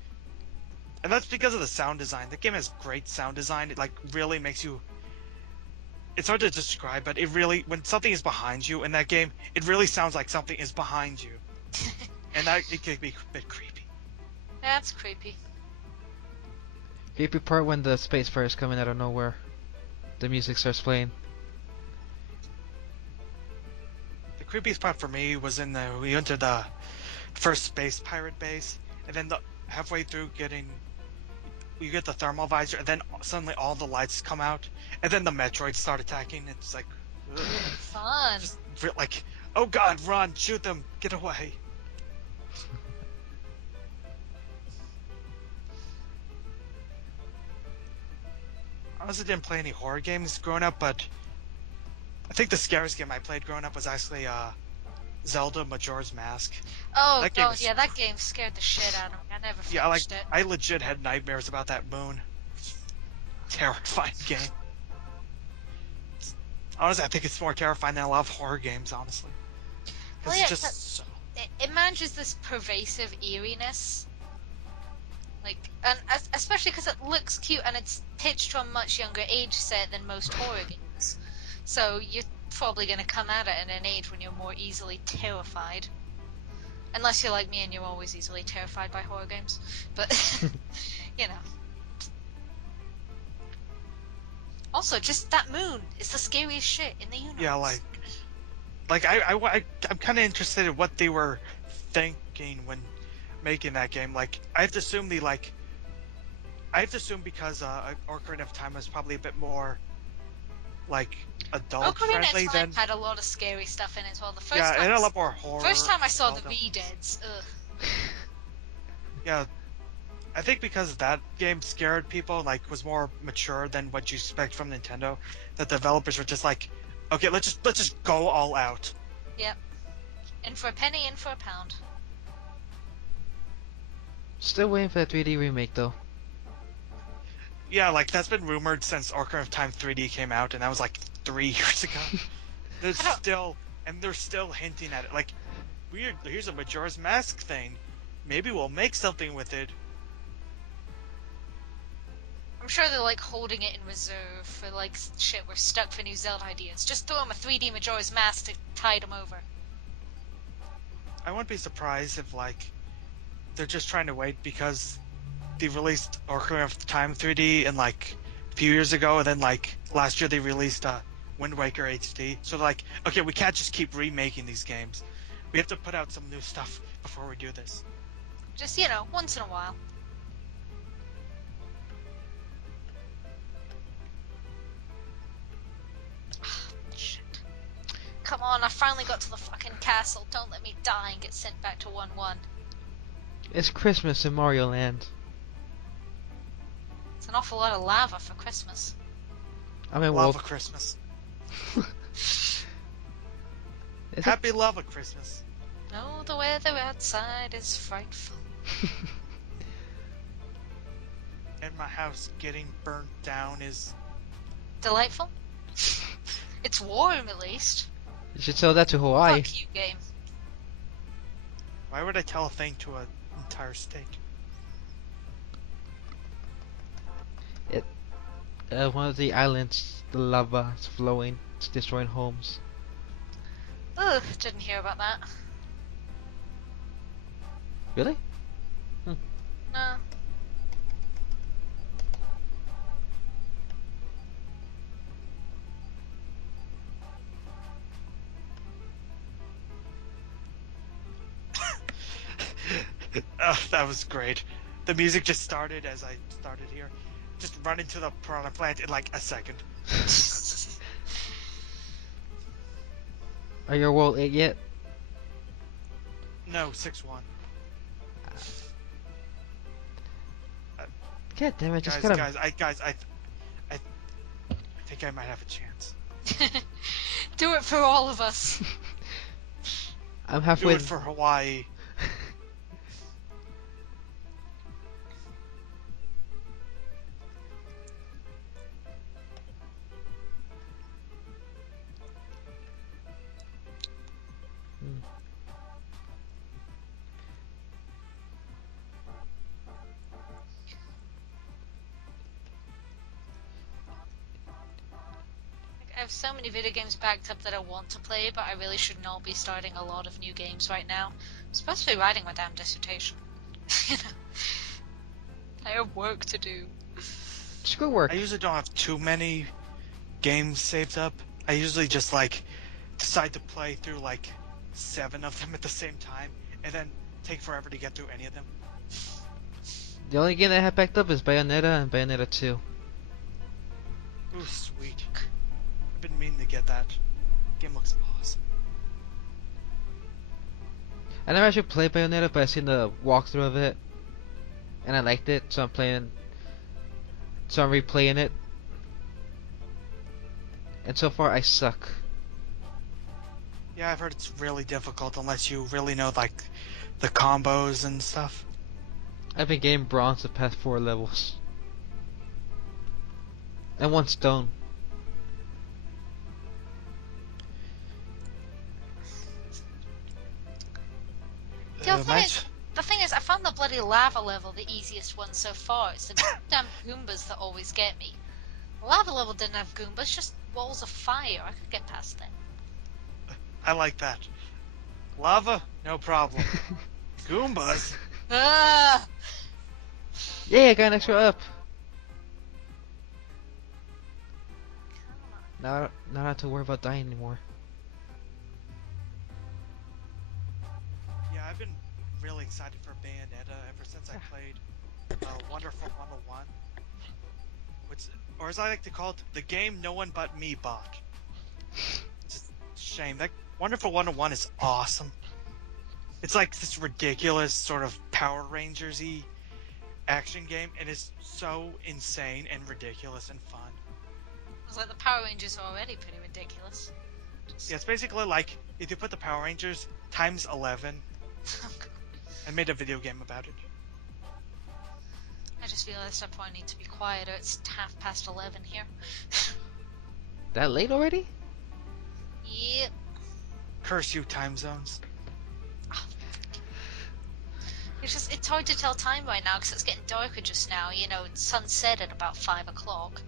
and that's because of the sound design. The game has great sound design. It like really makes you. It's hard to describe, but it really, when something is behind you in that game, it really sounds like something is behind you, and it can be a bit creepy. That's creepy. Creepy part when the space fire is coming out of nowhere. The music starts playing. The creepiest part for me was we entered the first space pirate base, and then halfway through you get the thermal visor, and then suddenly all the lights come out, and then the Metroids start attacking. It's like, ugh. Fun. Just like, oh god, run, shoot them, get away. I honestly didn't play any horror games growing up, but I think the scariest game I played growing up was actually Zelda Majora's Mask. Oh, That game was- yeah, that game scared the shit out of me. I never Yeah, like finished it. I legit had nightmares about that moon. Terrifying game. Honestly, I think it's more terrifying than a lot of horror games, honestly. 'Cause Well, it's yeah, just so... It manages this pervasive eeriness. And especially because it looks cute and it's pitched to a much younger age set than most horror games. So you're probably going to come at it at an age when you're more easily terrified. Unless you're like me and you're always easily terrified by horror games. But, you know. Also, just that moon is the scariest shit in the universe. Yeah, I'm kind of interested in what they were thinking when making that game. Like, I have to assume because Ocarina of Time was probably a bit more like adult Ocarina friendly of than Time had a lot of scary stuff in it as well. The first yeah, time it had a lot more horror. First time I saw the Zelda. V-Deads, ugh. Yeah, I think because that game scared people, like was more mature than what you expect from Nintendo. That developers were just like, okay, let's just go all out. Yep. In for a penny, in for a pound. Still waiting for that 3D remake though. Yeah, like that's been rumored since Ocarina of Time 3D came out, and that was like 3 years ago. They're still hinting at it. Like, weird. Here's a Majora's Mask thing. Maybe we'll make something with it. I'm sure they're like holding it in reserve for like shit. We're stuck for new Zelda ideas. Just throw them a 3D Majora's Mask to tide them over. I wouldn't be surprised if like they're just trying to wait because they released Ocarina of Time 3D in like a few years ago, and then like last year they released Wind Waker HD. So like, okay, we can't just keep remaking these games. We have to put out some new stuff before we do this. Just, once in a while. Shit. Come on, I finally got to the fucking castle. Don't let me die and get sent back to 1-1. It's Christmas in Mario Land. It's an awful lot of lava for Christmas. I mean, Lava Christmas. Happy Lava Christmas. No, the weather outside is frightful. And my house getting burnt down is Delightful? It's warm, at least. You should sell that to Hawaii. Fuck you, game. Why would I tell a thing to an entire state? One of the islands, the lava is flowing. It's destroying homes. Ugh, didn't hear about that. Really? No. Oh, that was great. The music just started as I started here. Just run into the piranha plant in like a second. Are you world 8 yet? No, 6-1. God damn it! Just Guys, I think I might have a chance. Do it for all of us. I'm Do halfway. it for Hawaii. I have so many video games backed up that I want to play, but I really should not be starting a lot of new games right now. I'm supposed to be writing my damn dissertation. I have work to do. It's good work. I usually don't have too many games saved up. I usually just like decide to play through like 7 of them at the same time, and then take forever to get through any of them. The only game that I have backed up is Bayonetta and Bayonetta 2. Ooh, sweet. I've been meaning to get that. Game looks awesome. I never actually played Bayonetta, but I seen the walkthrough of it, and I liked it, so I'm replaying it. And so far, I suck. Yeah, I've heard it's really difficult unless you really know like the combos and stuff. I've been getting bronze the past 4 levels. And 1 stone. The thing is, I found the bloody lava level the easiest one so far. It's the damn Goombas that always get me. The lava level didn't have Goombas, just walls of fire. I could get past them. I like that. Lava, no problem. Goombas? Ah! Yeah, I got an extra up. Now I don't have to worry about dying anymore. Yeah, I've been really excited for Bayonetta ever since I played Wonderful 101. Or as I like to call it, the game no one but me bought. It's just a shame. That Wonderful 101 is awesome. It's like this ridiculous sort of Power Rangers-y action game, and it's so insane and ridiculous and fun. I was like, the Power Rangers are already pretty ridiculous. Yeah, it's basically like if you put the Power Rangers times 11 and made a video game about it. I just realized I probably need to be quieter. It's 11:30 here. That late already? Yep. Curse you, time zones. It's hard to tell time right now because it's getting darker just now. It's sunset at about 5 o'clock.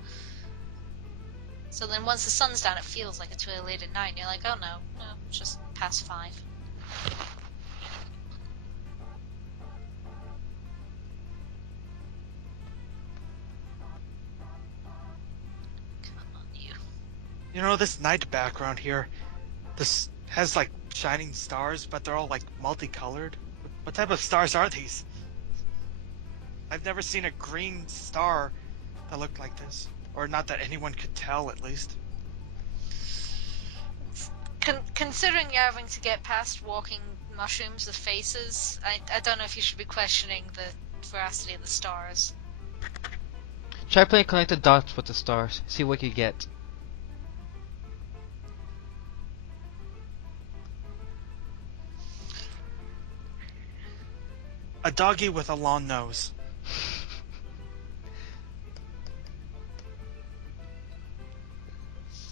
So then once the sun's down, it feels like it's really late at night. And you're like, oh no, it's just past 5. Come on, you. You know, this night background here, this has like shining stars, but they're all like multicolored. What type of stars are these? I've never seen a green star that looked like this. Or not that anyone could tell, at least. Considering you're having to get past walking mushrooms with faces, I don't know if you should be questioning the veracity of the stars. Try playing connect the dots with the stars. See what you get. A doggy with a long nose.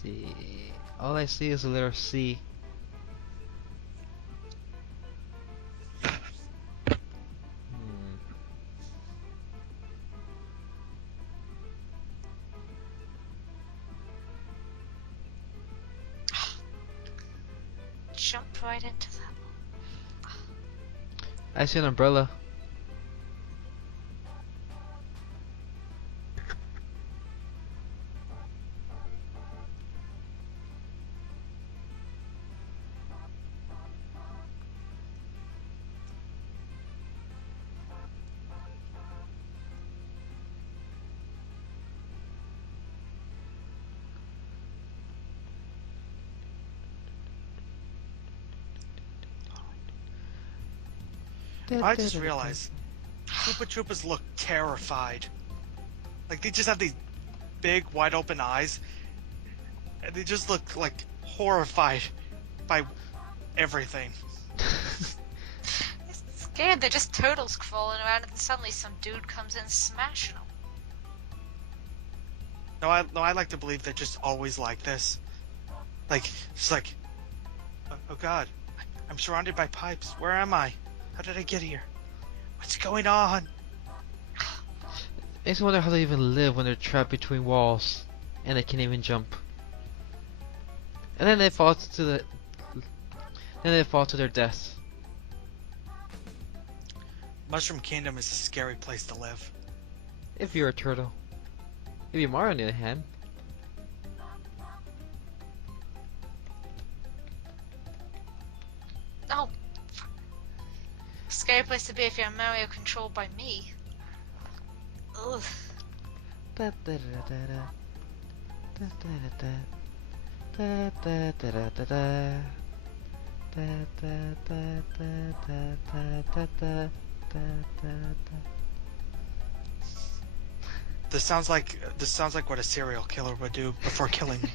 See, all I see is a letter C. Jump right into that. I see an umbrella. I just realized Koopa Troopas look terrified. Like, they just have these big, wide open eyes, and they just look like horrified by everything. They're scared, they're just turtles crawling around, and suddenly some dude comes in smashing them. No, I like to believe they're just always like this. Like, it's like, oh god, I'm surrounded by pipes. Where am I? How did I get here? What's going on? Makes me wonder how they even live when they're trapped between walls and they can't even jump. And then they fall to their death. Mushroom Kingdom is a scary place to live. If you're a turtle. If you're Mario on the other hand. Oh, scary place to be if you're a Mario controlled by me. Ugh. This sounds like what a serial killer would do before killing me.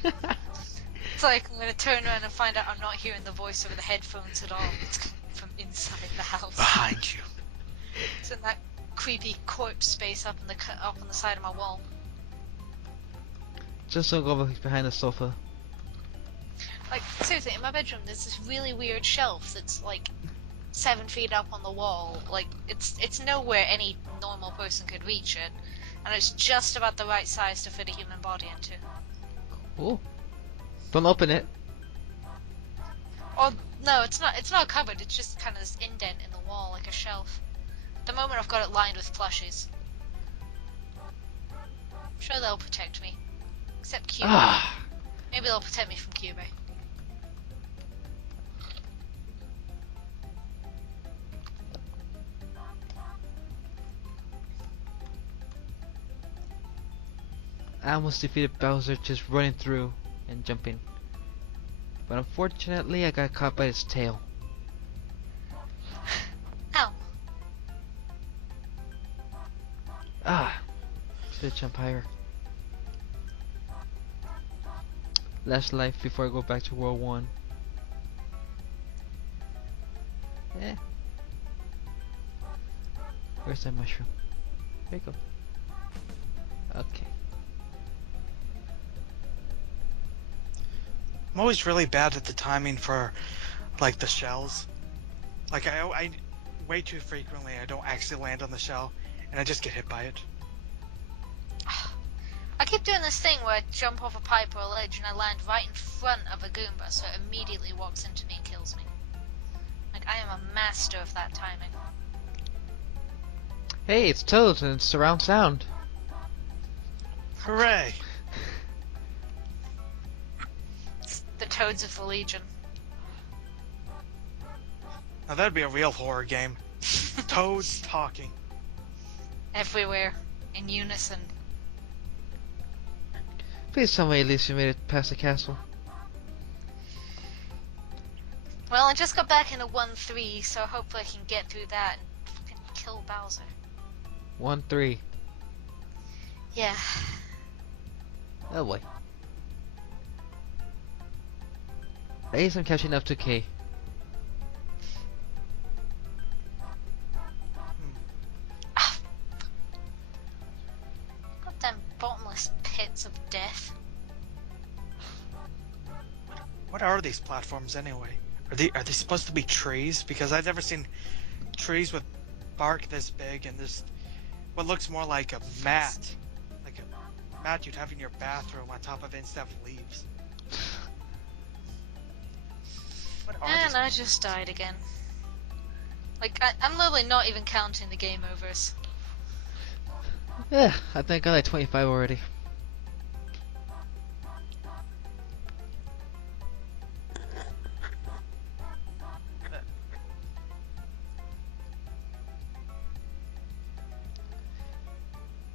It's like I'm gonna turn around and find out I'm not hearing the voice over the headphones at all. It's coming from inside the house. Behind you. It's in that creepy corpse space up on the side of my wall. Just don't go behind the sofa. Like, seriously, in my bedroom there's this really weird shelf that's like 7 feet up on the wall. Like, it's nowhere any normal person could reach it. And it's just about the right size to fit a human body into. Cool. Don't open it. Oh, no, it's not a cupboard, it's just kind of this indent in the wall, like a shelf. At the moment I've got it lined with plushies. I'm sure they'll protect me. Except Cube. Ah. Maybe they'll protect me from Cube. I almost defeated Bowser just running through and jumping. But unfortunately I got caught by his tail. Ow. Ah! Should jump higher. Last life before I go back to World 1. Eh. Where's that mushroom? There you go. Okay. I'm always really bad at the timing for, like, the shells. Like, I way too frequently I don't actually land on the shell, and I just get hit by it. I keep doing this thing where I jump off a pipe or a ledge and I land right in front of a Goomba, so it immediately walks into me and kills me. Like, I am a master of that timing. Hey, it's Toad and it's surround sound. Hooray! Toads of the Legion. Now that'd be a real horror game. Toads talking. Everywhere, in unison. Please tell me at least you made it past the castle. Well, I just got back into 1-3, so hopefully I can get through that and fucking kill Bowser. 1-3. Yeah. Oh boy. At least I'm catching up to K. Goddamn bottomless pits of death. What are these platforms anyway? Are they supposed to be trees? Because I've never seen trees with bark this big and this what looks more like a mat. Like a mat you'd have in your bathroom on top of it instead of leaves. What are And these? I just died again. Like, I'm literally not even counting the game overs. Yeah, I think I got like 25 already.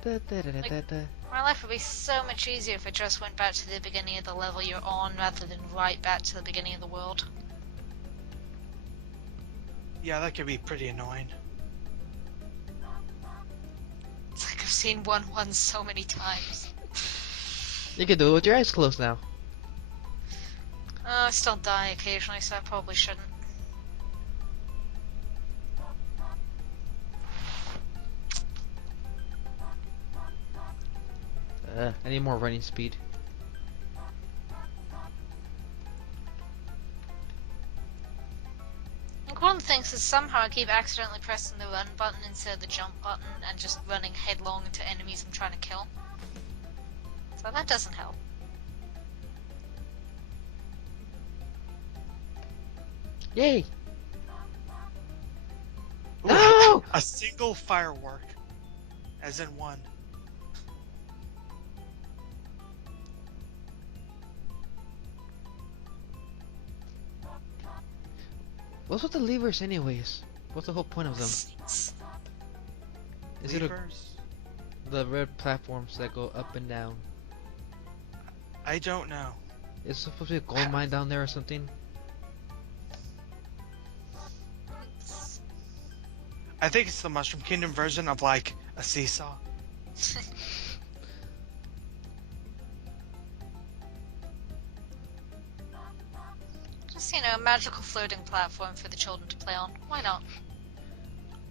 My life would be so much easier if I just went back to the beginning of the level you're on rather than right back to the beginning of the world. Yeah, that could be pretty annoying. It's like I've seen 1-1 so many times. You can do it with your eyes closed now. I still die occasionally, so I probably shouldn't. I need more running speed. Like, one of the things is somehow I keep accidentally pressing the run button instead of the jump button and just running headlong into enemies I'm trying to kill. So that doesn't help. Yay! Ooh, No! A single firework. As in one. What's with the levers anyways? What's the whole point of them? Seats. Is it Levers? the red platforms that go up and down? I don't know. Is it supposed to be a gold mine down there or something? I think it's the Mushroom Kingdom version of like a seesaw. Just, you know, a magical floating platform for the children to play on. Why not?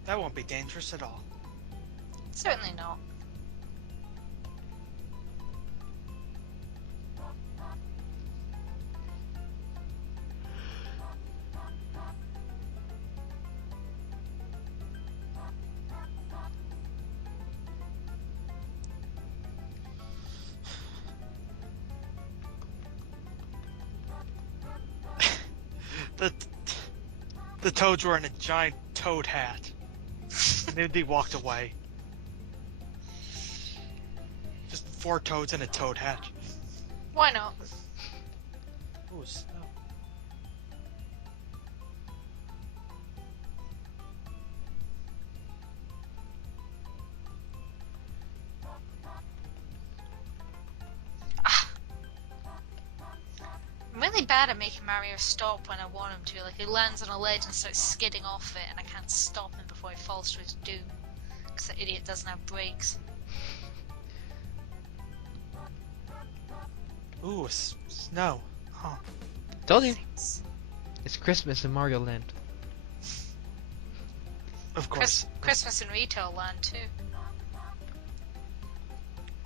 That won't be dangerous at all. Certainly not. The toads were in a giant toad hat. And then they walked away. Just 4 toads in a toad hat. Why not? Ooh, snow. I'm really bad at making Mario stop when I want him to. Like, he lands on a ledge and starts skidding off it, and I can't stop him before he falls to his doom. Because the idiot doesn't have brakes. Ooh, snow. Huh. Told you. Thanks. It's Christmas in Mario Land. Of course. Christmas in Retail Land, too.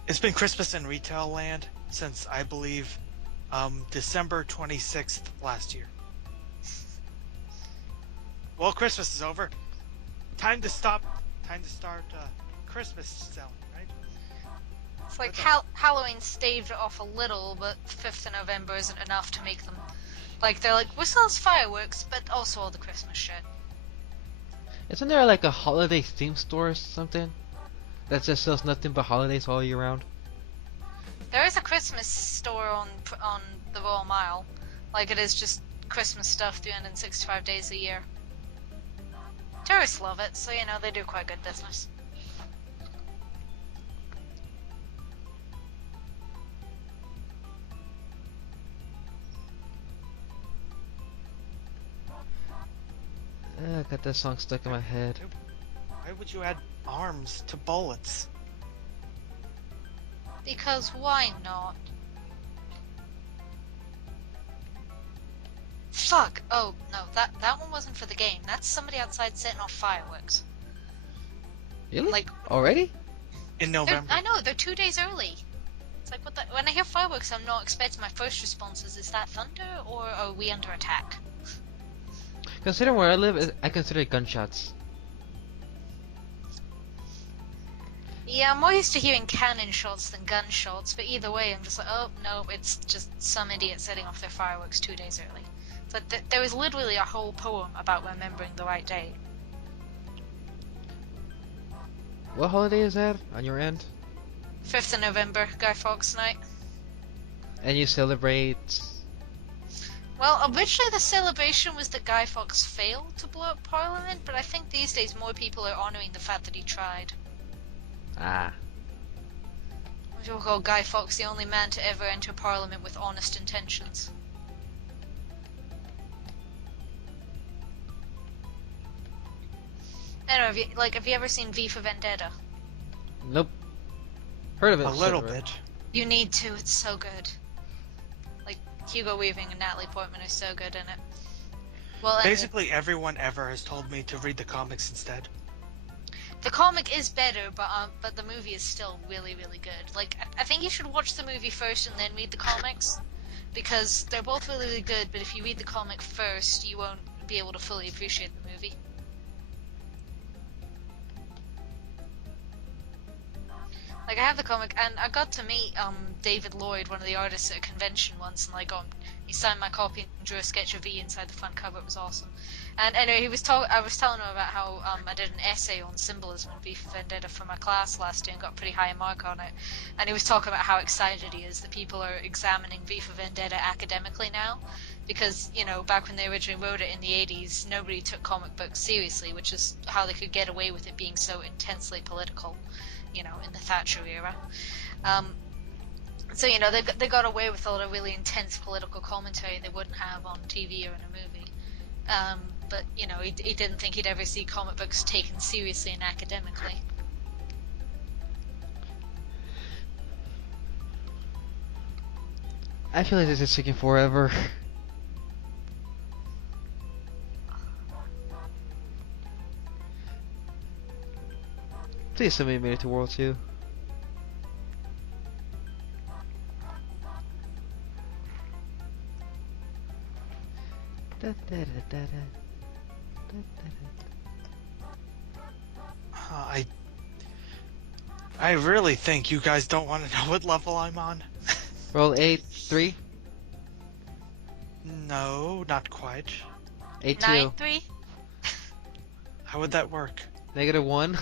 It's been Christmas in Retail Land since, I believe, December 26th last year. Well, Christmas is over. Time to start Christmas selling, right? It's like Halloween staved it off a little, but 5th of November isn't enough to make them... Like, they're like, we sell fireworks, but also all the Christmas shit. Isn't there like a holiday theme store or something that just sells nothing but holidays all year round? There is a Christmas store on the Royal Mile, like it is just Christmas stuff 365 days a year. Tourists love it, so you know, they do quite good business. I got that song stuck in my head. Why would you add arms to bullets? Because why not? Fuck! Oh, no, that one wasn't for the game. That's somebody outside setting off fireworks. Really? Like, In Already? November. I know, they're 2 days early. It's like, what the, when I hear fireworks, I'm not expecting my first response is that thunder, or are we under attack? Considering where I live, I consider it gunshots. Yeah, I'm more used to hearing cannon shots than gunshots, but either way, I'm just like, oh, no, it's just some idiot setting off their fireworks 2 days early. It's like, there was literally a whole poem about remembering the right day. What holiday is that on your end? 5th of November, Guy Fawkes Night. And you celebrate... Well, originally the celebration was that Guy Fawkes failed to blow up Parliament, but I think these days more people are honouring the fact that he tried. Ah. Which will call Guy Fawkes the only man to ever enter Parliament with honest intentions. I don't know, have you ever seen V for Vendetta? Nope. Heard of it. A little sort of. bit. You need to, it's so good. Like, Hugo Weaving and Natalie Portman are so good in it. Well, Basically, everyone ever has told me to read the comics instead. the comic is better, but the movie is still really, really good. Like, I think you should watch the movie first and then read the comics, because they're both really, really good, but if you read the comic first, you won't be able to fully appreciate the movie. Like, I have the comic, and I got to meet David Lloyd, one of the artists, at a convention once, and like, he signed my copy and drew a sketch of V inside the front cover. It was awesome. And anyway, I was telling him about how I did an essay on symbolism in V for Vendetta for my class last year and got a pretty high mark on it. And he was talking about how excited he is that people are examining V for Vendetta academically now, because, you know, back when they originally wrote it in the 80s, nobody took comic books seriously, which is how they could get away with it being so intensely political, you know, in the Thatcher era. So, you know, they got away with a lot of really intense political commentary they wouldn't have on TV or in a movie. But, you know, he didn't think he'd ever see comic books taken seriously and academically. I feel like this is taking forever. Please somebody made it to World 2. I really think you guys don't want to know what level I'm on. Roll 8-3. No, not quite. 8-2. 9-3? How would that work? -1.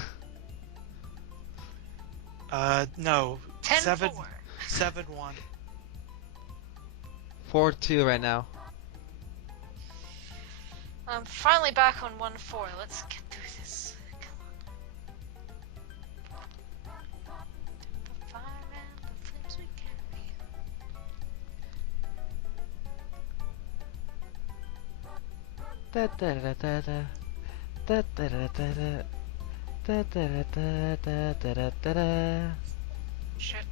No. 10-4. 7-1. 4-2 right now. I'm finally back on 1-4. Let's get through this. Come on. The fire and the flames we carry. Da da da da da. Da da da da da. Da da da da da da da da. Shit.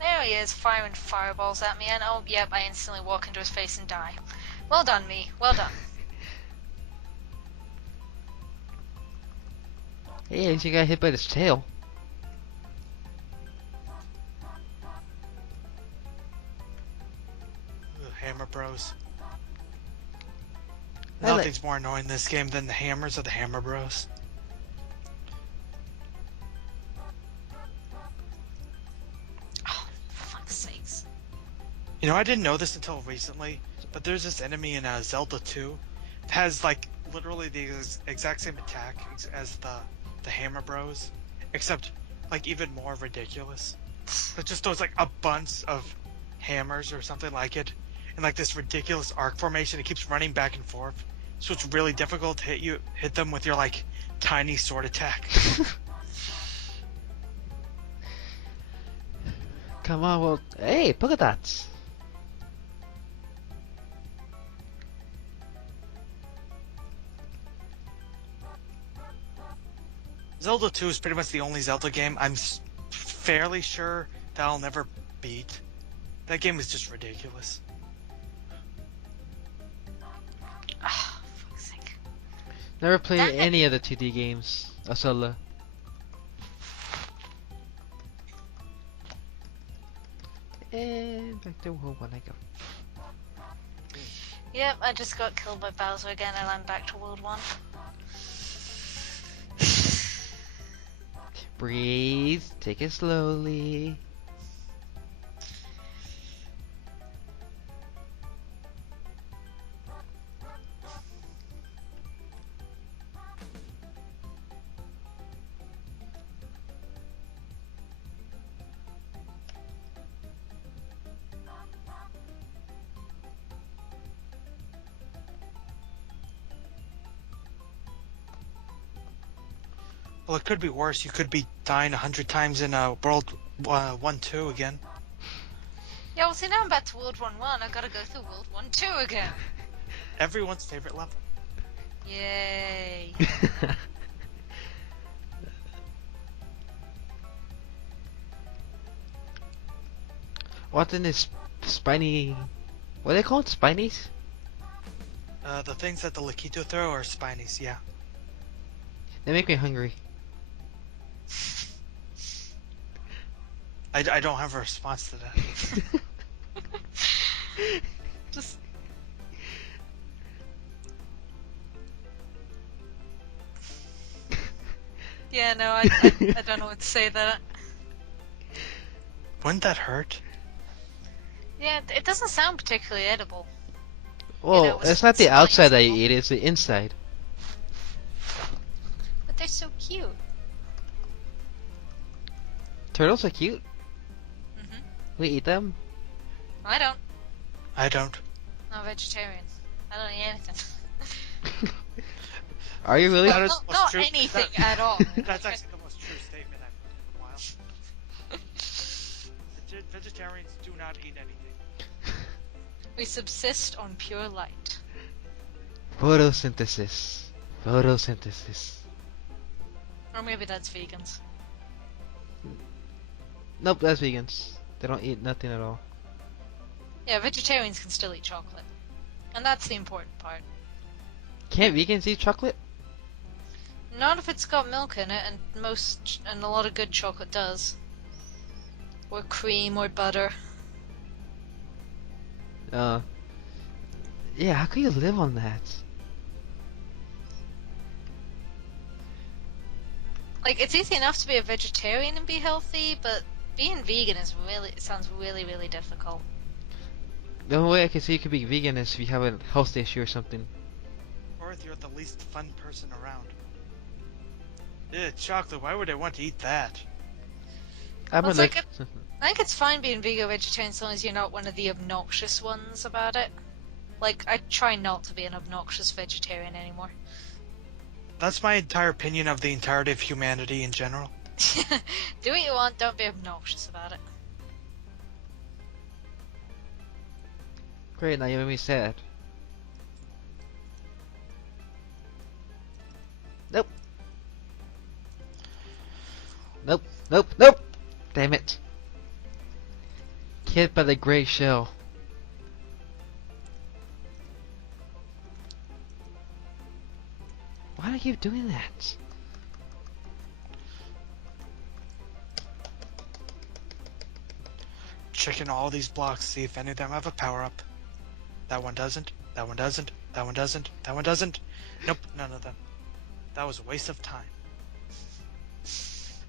There he is, firing fireballs at me, and oh, yep, I instantly walk into his face and die. Well done, me. Well done. Hey, at least you got hit by this tail. Ugh, Hammer Bros. I like- Nothing's more annoying in this game than the hammers of the Hammer Bros. Oh, for fuck's sakes. You know, I didn't know this until recently, but there's this enemy in Zelda 2 that has, like, literally the exact same attack as the Hammer Bros, except, like, even more ridiculous. that just throws like a bunch of hammers or something like it in like this ridiculous arc formation. It keeps running back and forth, so it's really difficult to hit them with your like tiny sword attack. Come on, well, hey, polka dots. Zelda 2 is pretty much the only Zelda game I'm fairly sure that I'll never beat. That game is just ridiculous. Ah, fuck's sake. Never played Damn it. any of the 2D games of Zelda. And back to home when I go. Yep, I just got killed by Bowser again and I'm back to World 1. Breathe, take it slowly. Well, it could be worse. You could be dying 100 times in World 1-2 again. Yeah, well, see, now I'm back to World 1-1. I gotta go through World 1-2 again. Everyone's favorite level. Yay. What in this spiny... What are they called? Spinies? The things that the Lakito throw are spinies, yeah. They make me hungry. I don't have a response to that. Just... Yeah, no, I don't know what to say to that. Wouldn't that hurt? Yeah, it doesn't sound particularly edible. Well, You know, it's not the spines outside that and you all. eat, it's the inside. But they're so cute. Turtles are cute. Mhm. We eat them. I don't. I don't. I'm a vegetarian. I don't eat anything. Are you really? That is Not, what's not true. anything That- at all. That's actually the most true statement I've heard in a while. Vegetarians do not eat anything. We subsist on pure light. Photosynthesis. Photosynthesis. Or maybe that's vegans. Nope, that's vegans. They don't eat nothing at all. Yeah, vegetarians can still eat chocolate. And that's the important part. Can't vegans eat chocolate? Not if it's got milk in it, and a lot of good chocolate does. Or cream or butter. Yeah, how can you live on that? Like, it's easy enough to be a vegetarian and be healthy, but being vegan sounds really, really difficult. The only way I can see you could be vegan is if you have a health issue or something. Or if you're the least fun person around. Ew, chocolate, why would I want to eat that? I'm Well, it's allergic. like I think it's fine being vegan or vegetarian as long as you're not one of the obnoxious ones about it. Like, I try not to be an obnoxious vegetarian anymore. That's my entire opinion of the entirety of humanity in general. Do what you want, don't be obnoxious about it. Great, now you made me sad. Nope. Nope, nope, nope! Damn it. Hit by the gray shell. Why do you keep doing that? Checking all these blocks, see if any of them have a power-up. That one doesn't, that one doesn't, that one doesn't, that one doesn't. Nope, none of them. That was a waste of time.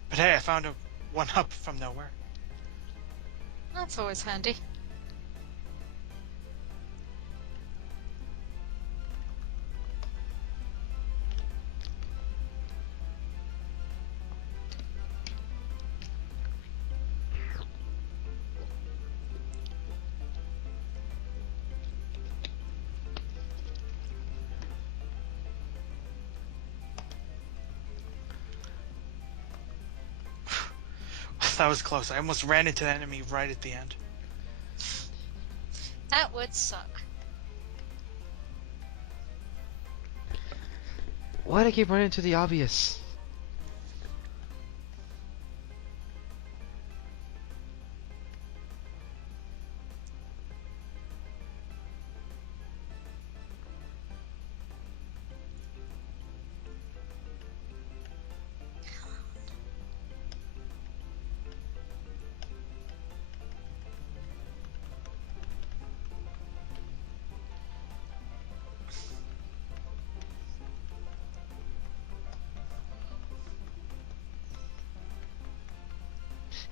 But hey, I found a one-up from nowhere. That's always handy. that was close. I almost ran into the enemy right at the end. That would suck. Why'd I keep running into the obvious?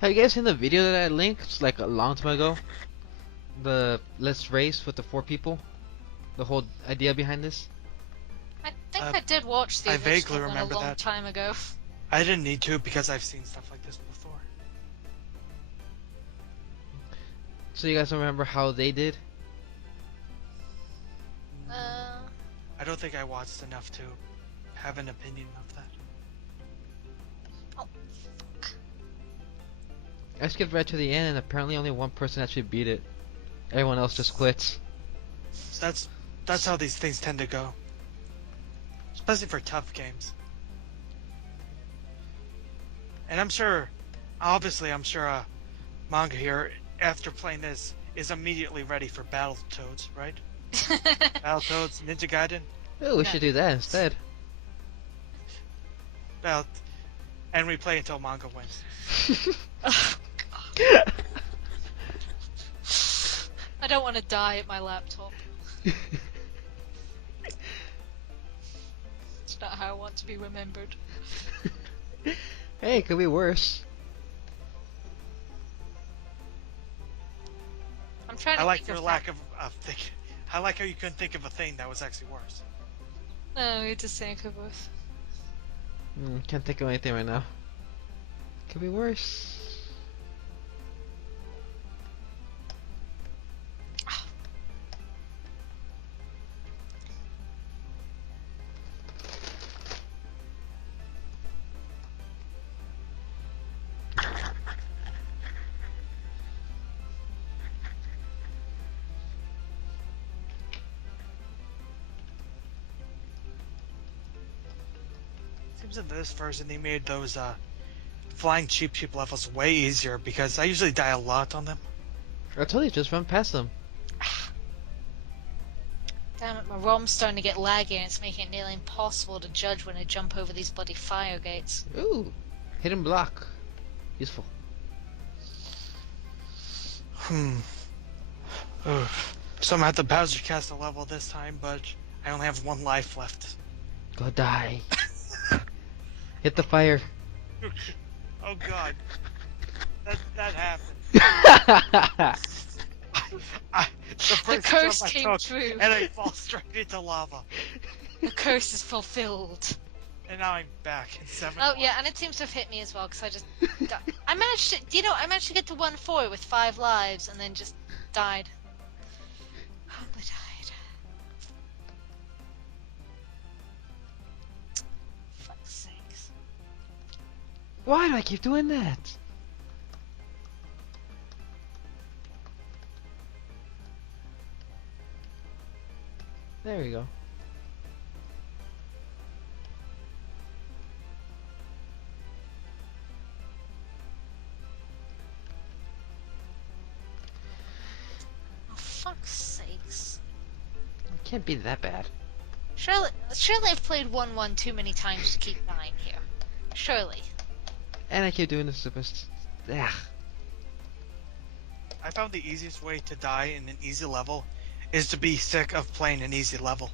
Have you guys seen the video that I linked like a long time ago? The let's race with the 4 people? The whole idea behind this? I think I did watch the I original vaguely one remember a long that. time ago. I didn't need to because I've seen stuff like this before. So you guys remember how they did? I don't think I watched enough to have an opinion of that. I skipped right to the end and apparently only one person actually beat it. Everyone else just quits. That's how these things tend to go. Especially for tough games. And I'm sure Manga here, after playing this, is immediately ready for Battletoads, right? Battletoads, Ninja Gaiden. Oh, we should do that instead. And we play until Manga wins. Oh, God. I don't want to die at my laptop. It's not how I want to be remembered. Hey, it could be worse. I'm trying to I like think your of lack of thinking. I like how you couldn't think of a thing that was actually worse. No, we just think of both. Can't think of anything right now. Could be worse. Seems in this version they made those flying cheap levels way easier because I usually die a lot on them. I told you, just run past them. Damn it, my ROM's starting to get laggy and it's making it nearly impossible to judge when I jump over these bloody fire gates. Ooh, hidden block. Useful. So I'm at the Bowser Castle level this time, but I only have 1 life left. Go die. Hit the fire. Oh god. That happened. The curse came true. And I fall straight into lava. The curse is fulfilled. And now I'm back in 7. Oh yeah, and it seems to have hit me as well because I just I managed to get to 1-4 with 5 lives and then just died. Oh, I died. Fuck's sakes. Why do I keep doing that? There we go. Oh, fuck's sakes. It can't be that bad. Surely I've played 1-1 too many times to keep dying here. Surely. And I keep doing this stupid. Ugh. I found the easiest way to die in an easy level is to be sick of playing an easy level.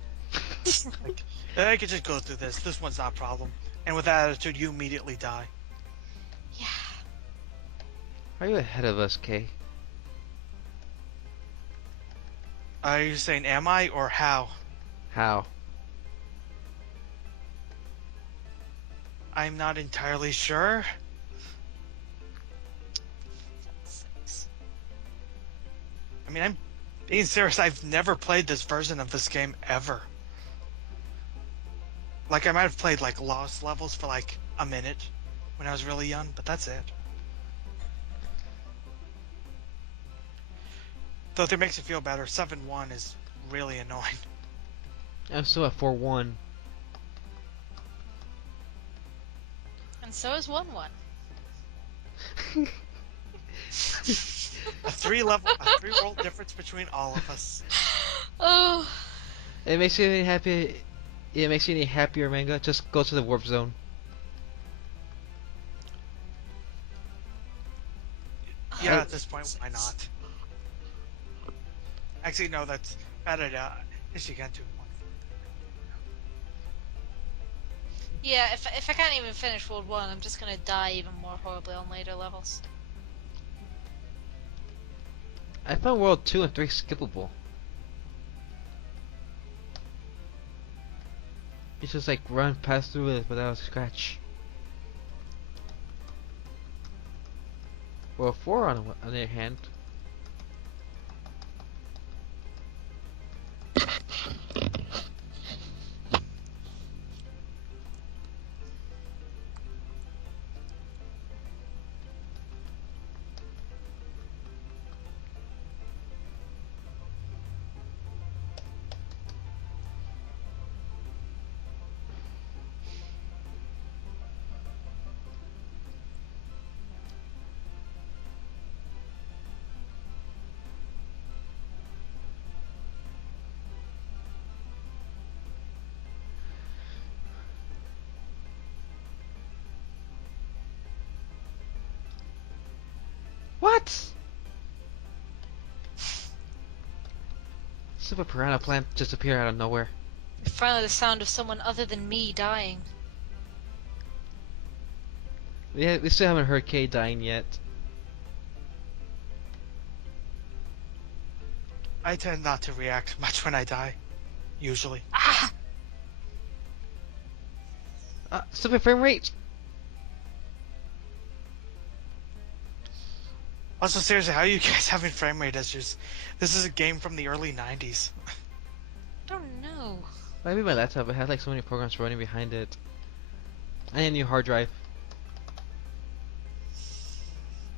Like, I could just go through this. This one's not a problem. And with that attitude, you immediately die. Yeah. Are you ahead of us, Kay? Are you saying am I or how? How? I'm not entirely sure. Fuck's sakes. I mean, I'm being serious. I've never played this version of this game ever. Like, I might have played, like, lost levels for, like, a minute when I was really young, but that's it. Though if it makes you feel better, 7-1 is really annoying. I'm still at 4-1. And so is 1-1. A 3 world difference between all of us. Oh. It makes you any happy. It makes you any happier, Manga. Just go to the warp zone. Yeah, at this point, why not? Actually, no, that's bad idea. Yes, you can do one. Yeah, if I can't even finish World 1, I'm just gonna die even more horribly on later levels. I found World 2 and 3 skippable. You just like run past through it without a scratch. World 4 on the other hand. What? Super piranha plant just appeared out of nowhere. Finally, the sound of someone other than me dying. We still haven't heard Kay dying yet. I tend not to react much when I die, usually. Ah! Super frame rate. Also, seriously, how are you guys having frame rate issues? This is a game from the early 90s. I don't know. Maybe my laptop. It had like so many programs running behind it. And a new hard drive.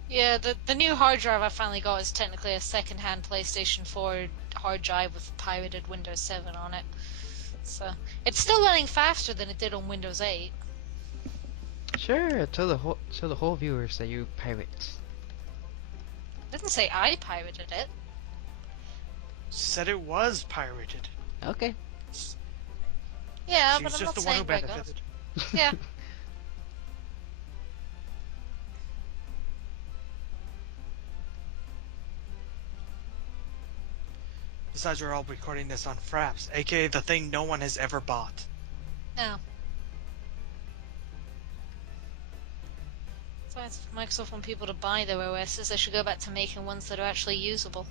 Yeah, the new hard drive I finally got is technically a second-hand PlayStation 4 hard drive with pirated Windows 7 on it. So it's still running faster than it did on Windows 8. Sure, tell the whole viewers that you pirate. I didn't say I pirated it. Said it was pirated. Okay. Yeah, She but was I'm just not the one saying who by God. benefited. Yeah. Besides, we're all recording this on Fraps, aka the thing no one has ever bought. No. So if Microsoft want people to buy their OSs, they should go back to making ones that are actually usable.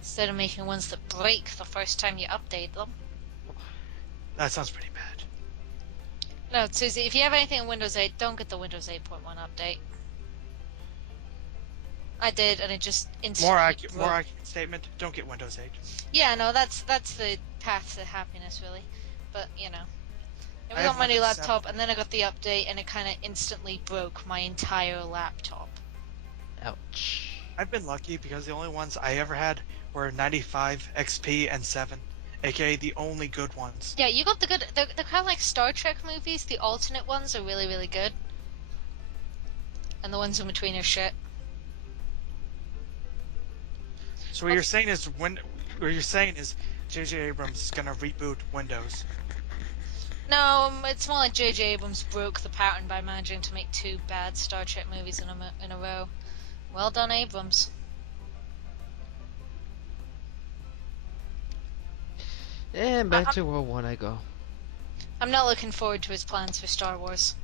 Instead of making ones that break the first time you update them. That sounds pretty bad. No, Susie, if you have anything in Windows 8, don't get the Windows 8.1 update. I did, and it just instantly More broke. accurate statement, don't get Windows 8. Yeah, no, that's the path to happiness, really. But, you know. And I we got have my new Windows laptop, and then I got the update, and it kind of instantly broke my entire laptop. Ouch. I've been lucky because the only ones I ever had were 95, XP, and 7, aka the only good ones. Yeah, you got the good... They're kind of like Star Trek movies. The alternate ones are really, really good. And the ones in between are shit. So what you're saying is J.J. Abrams is gonna reboot Windows. No, it's more like J.J. Abrams broke the pattern by managing to make 2 bad Star Trek movies in a row. Well done, Abrams. And back to World 1 I go. I'm not looking forward to his plans for Star Wars.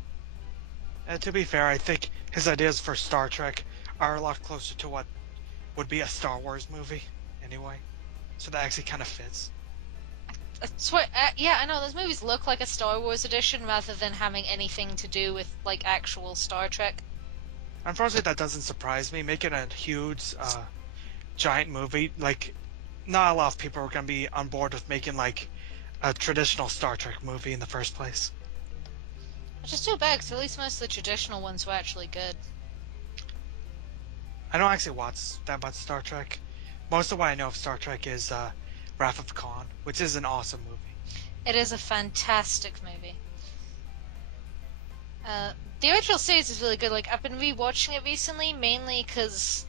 To be fair, I think his ideas for Star Trek are a lot closer to what would be a Star Wars movie, anyway. So that actually kind of fits. Yeah, I know, those movies look like a Star Wars edition rather than having anything to do with, like, actual Star Trek. Unfortunately, that doesn't surprise me. Making a huge, giant movie, like, not a lot of people are going to be on board with making, like, a traditional Star Trek movie in the first place. Which is too bad, because at least most of the traditional ones were actually good. I don't actually watch that much Star Trek. Most of what I know of Star Trek is Wrath of Khan, which is an awesome movie. It is a fantastic movie. The original series is really good. Like, I've been rewatching it recently, mainly because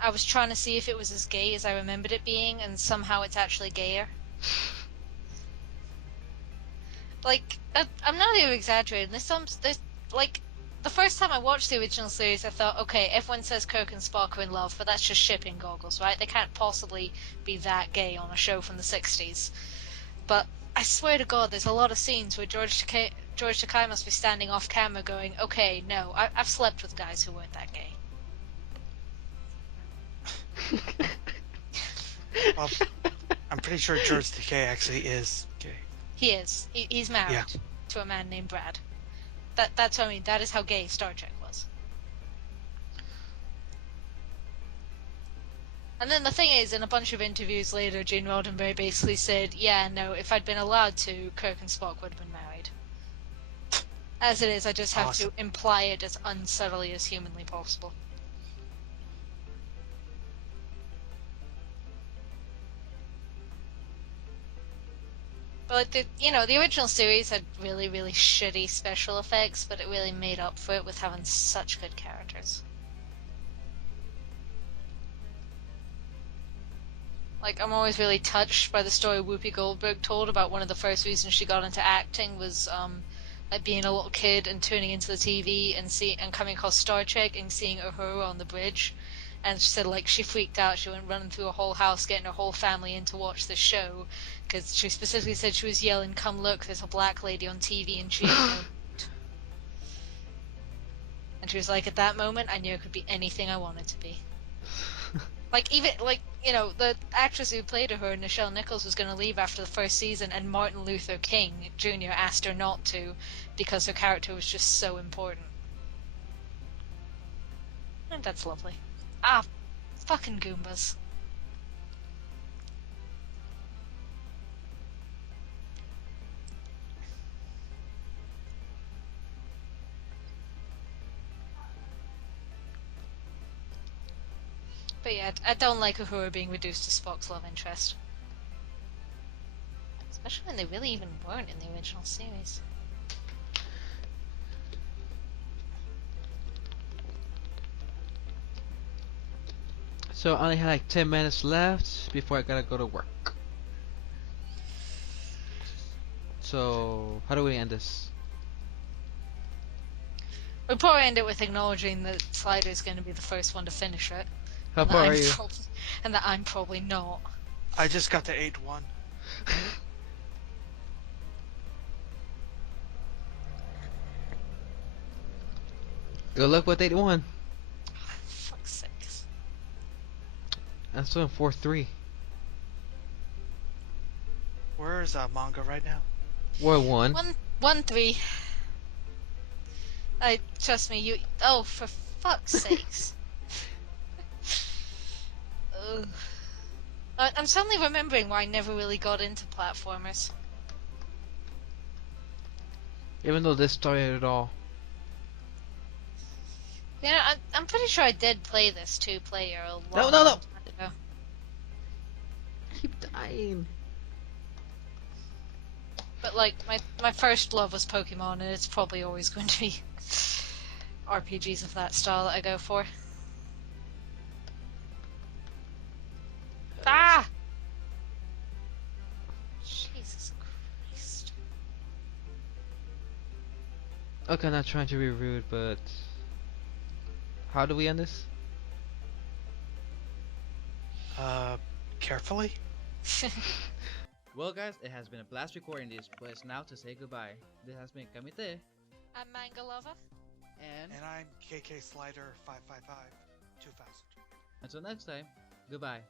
I was trying to see if it was as gay as I remembered it being, and somehow it's actually gayer. Like, I'm not even exaggerating. There's like, the first time I watched the original series, I thought, okay, everyone says Kirk and Spock are in love, but that's just shipping goggles, right? They can't possibly be that gay on a show from the 60s. But I swear to God, there's a lot of scenes where George Takei must be standing off camera going, okay, no, I've slept with guys who weren't that gay. Well, I'm pretty sure George Takei actually is gay. He is. He's married to a man named Brad. That's what I mean. That is how gay Star Trek was. And then the thing is, in a bunch of interviews later, Gene Roddenberry basically said, yeah, no, if I'd been allowed to, Kirk and Spock would have been married. As it is, I just have to imply it as unsubtly as humanly possible. But the original series had really, really shitty special effects, but it really made up for it with having such good characters. Like, I'm always really touched by the story Whoopi Goldberg told about one of the first reasons she got into acting was, like being a little kid and tuning into the TV and coming across Star Trek and seeing Uhura on the bridge. And she said, like, she freaked out. She went running through a whole house, getting her whole family in to watch the show. Because she specifically said she was yelling, come look, there's a black lady on TV, and she ain't no. And she was like, at that moment, I knew it could be anything I wanted to be. Like, even, like, the actress who played her, Nichelle Nichols, was going to leave after the first season, and Martin Luther King Jr. asked her not to, because her character was just so important. And that's lovely. Ah, fucking Goombas. But yeah, I don't like Uhura being reduced to Spock's love interest. Especially when they really even weren't in the original series. So I only had like 10 minutes left before I gotta go to work. So how do we end this? We'll probably end it with acknowledging that Slider's going to be the first one to finish it. How far are you? And that I'm probably not. I just got to 8-1. Good luck with 81. Fuck's sakes. I'm still in 4-3. Where is manga right now? War 1. 1-3. Trust me, oh, for fuck's sakes. Ugh. I'm suddenly remembering why I never really got into platformers. Even though this started it all. I'm pretty sure I did play this 2-player a long No. time ago. Keep dying. But like my first love was Pokemon, and it's probably always going to be RPGs of that style that I go for. Ah! Jesus Christ. Okay, I'm not trying to be rude, but how do we end this? Carefully? Well guys, it has been a blast recording this, but it's now to say goodbye. This has been Kamite. I'm Mangaluva. And I'm KKSlider 555 2000. Until next time, goodbye.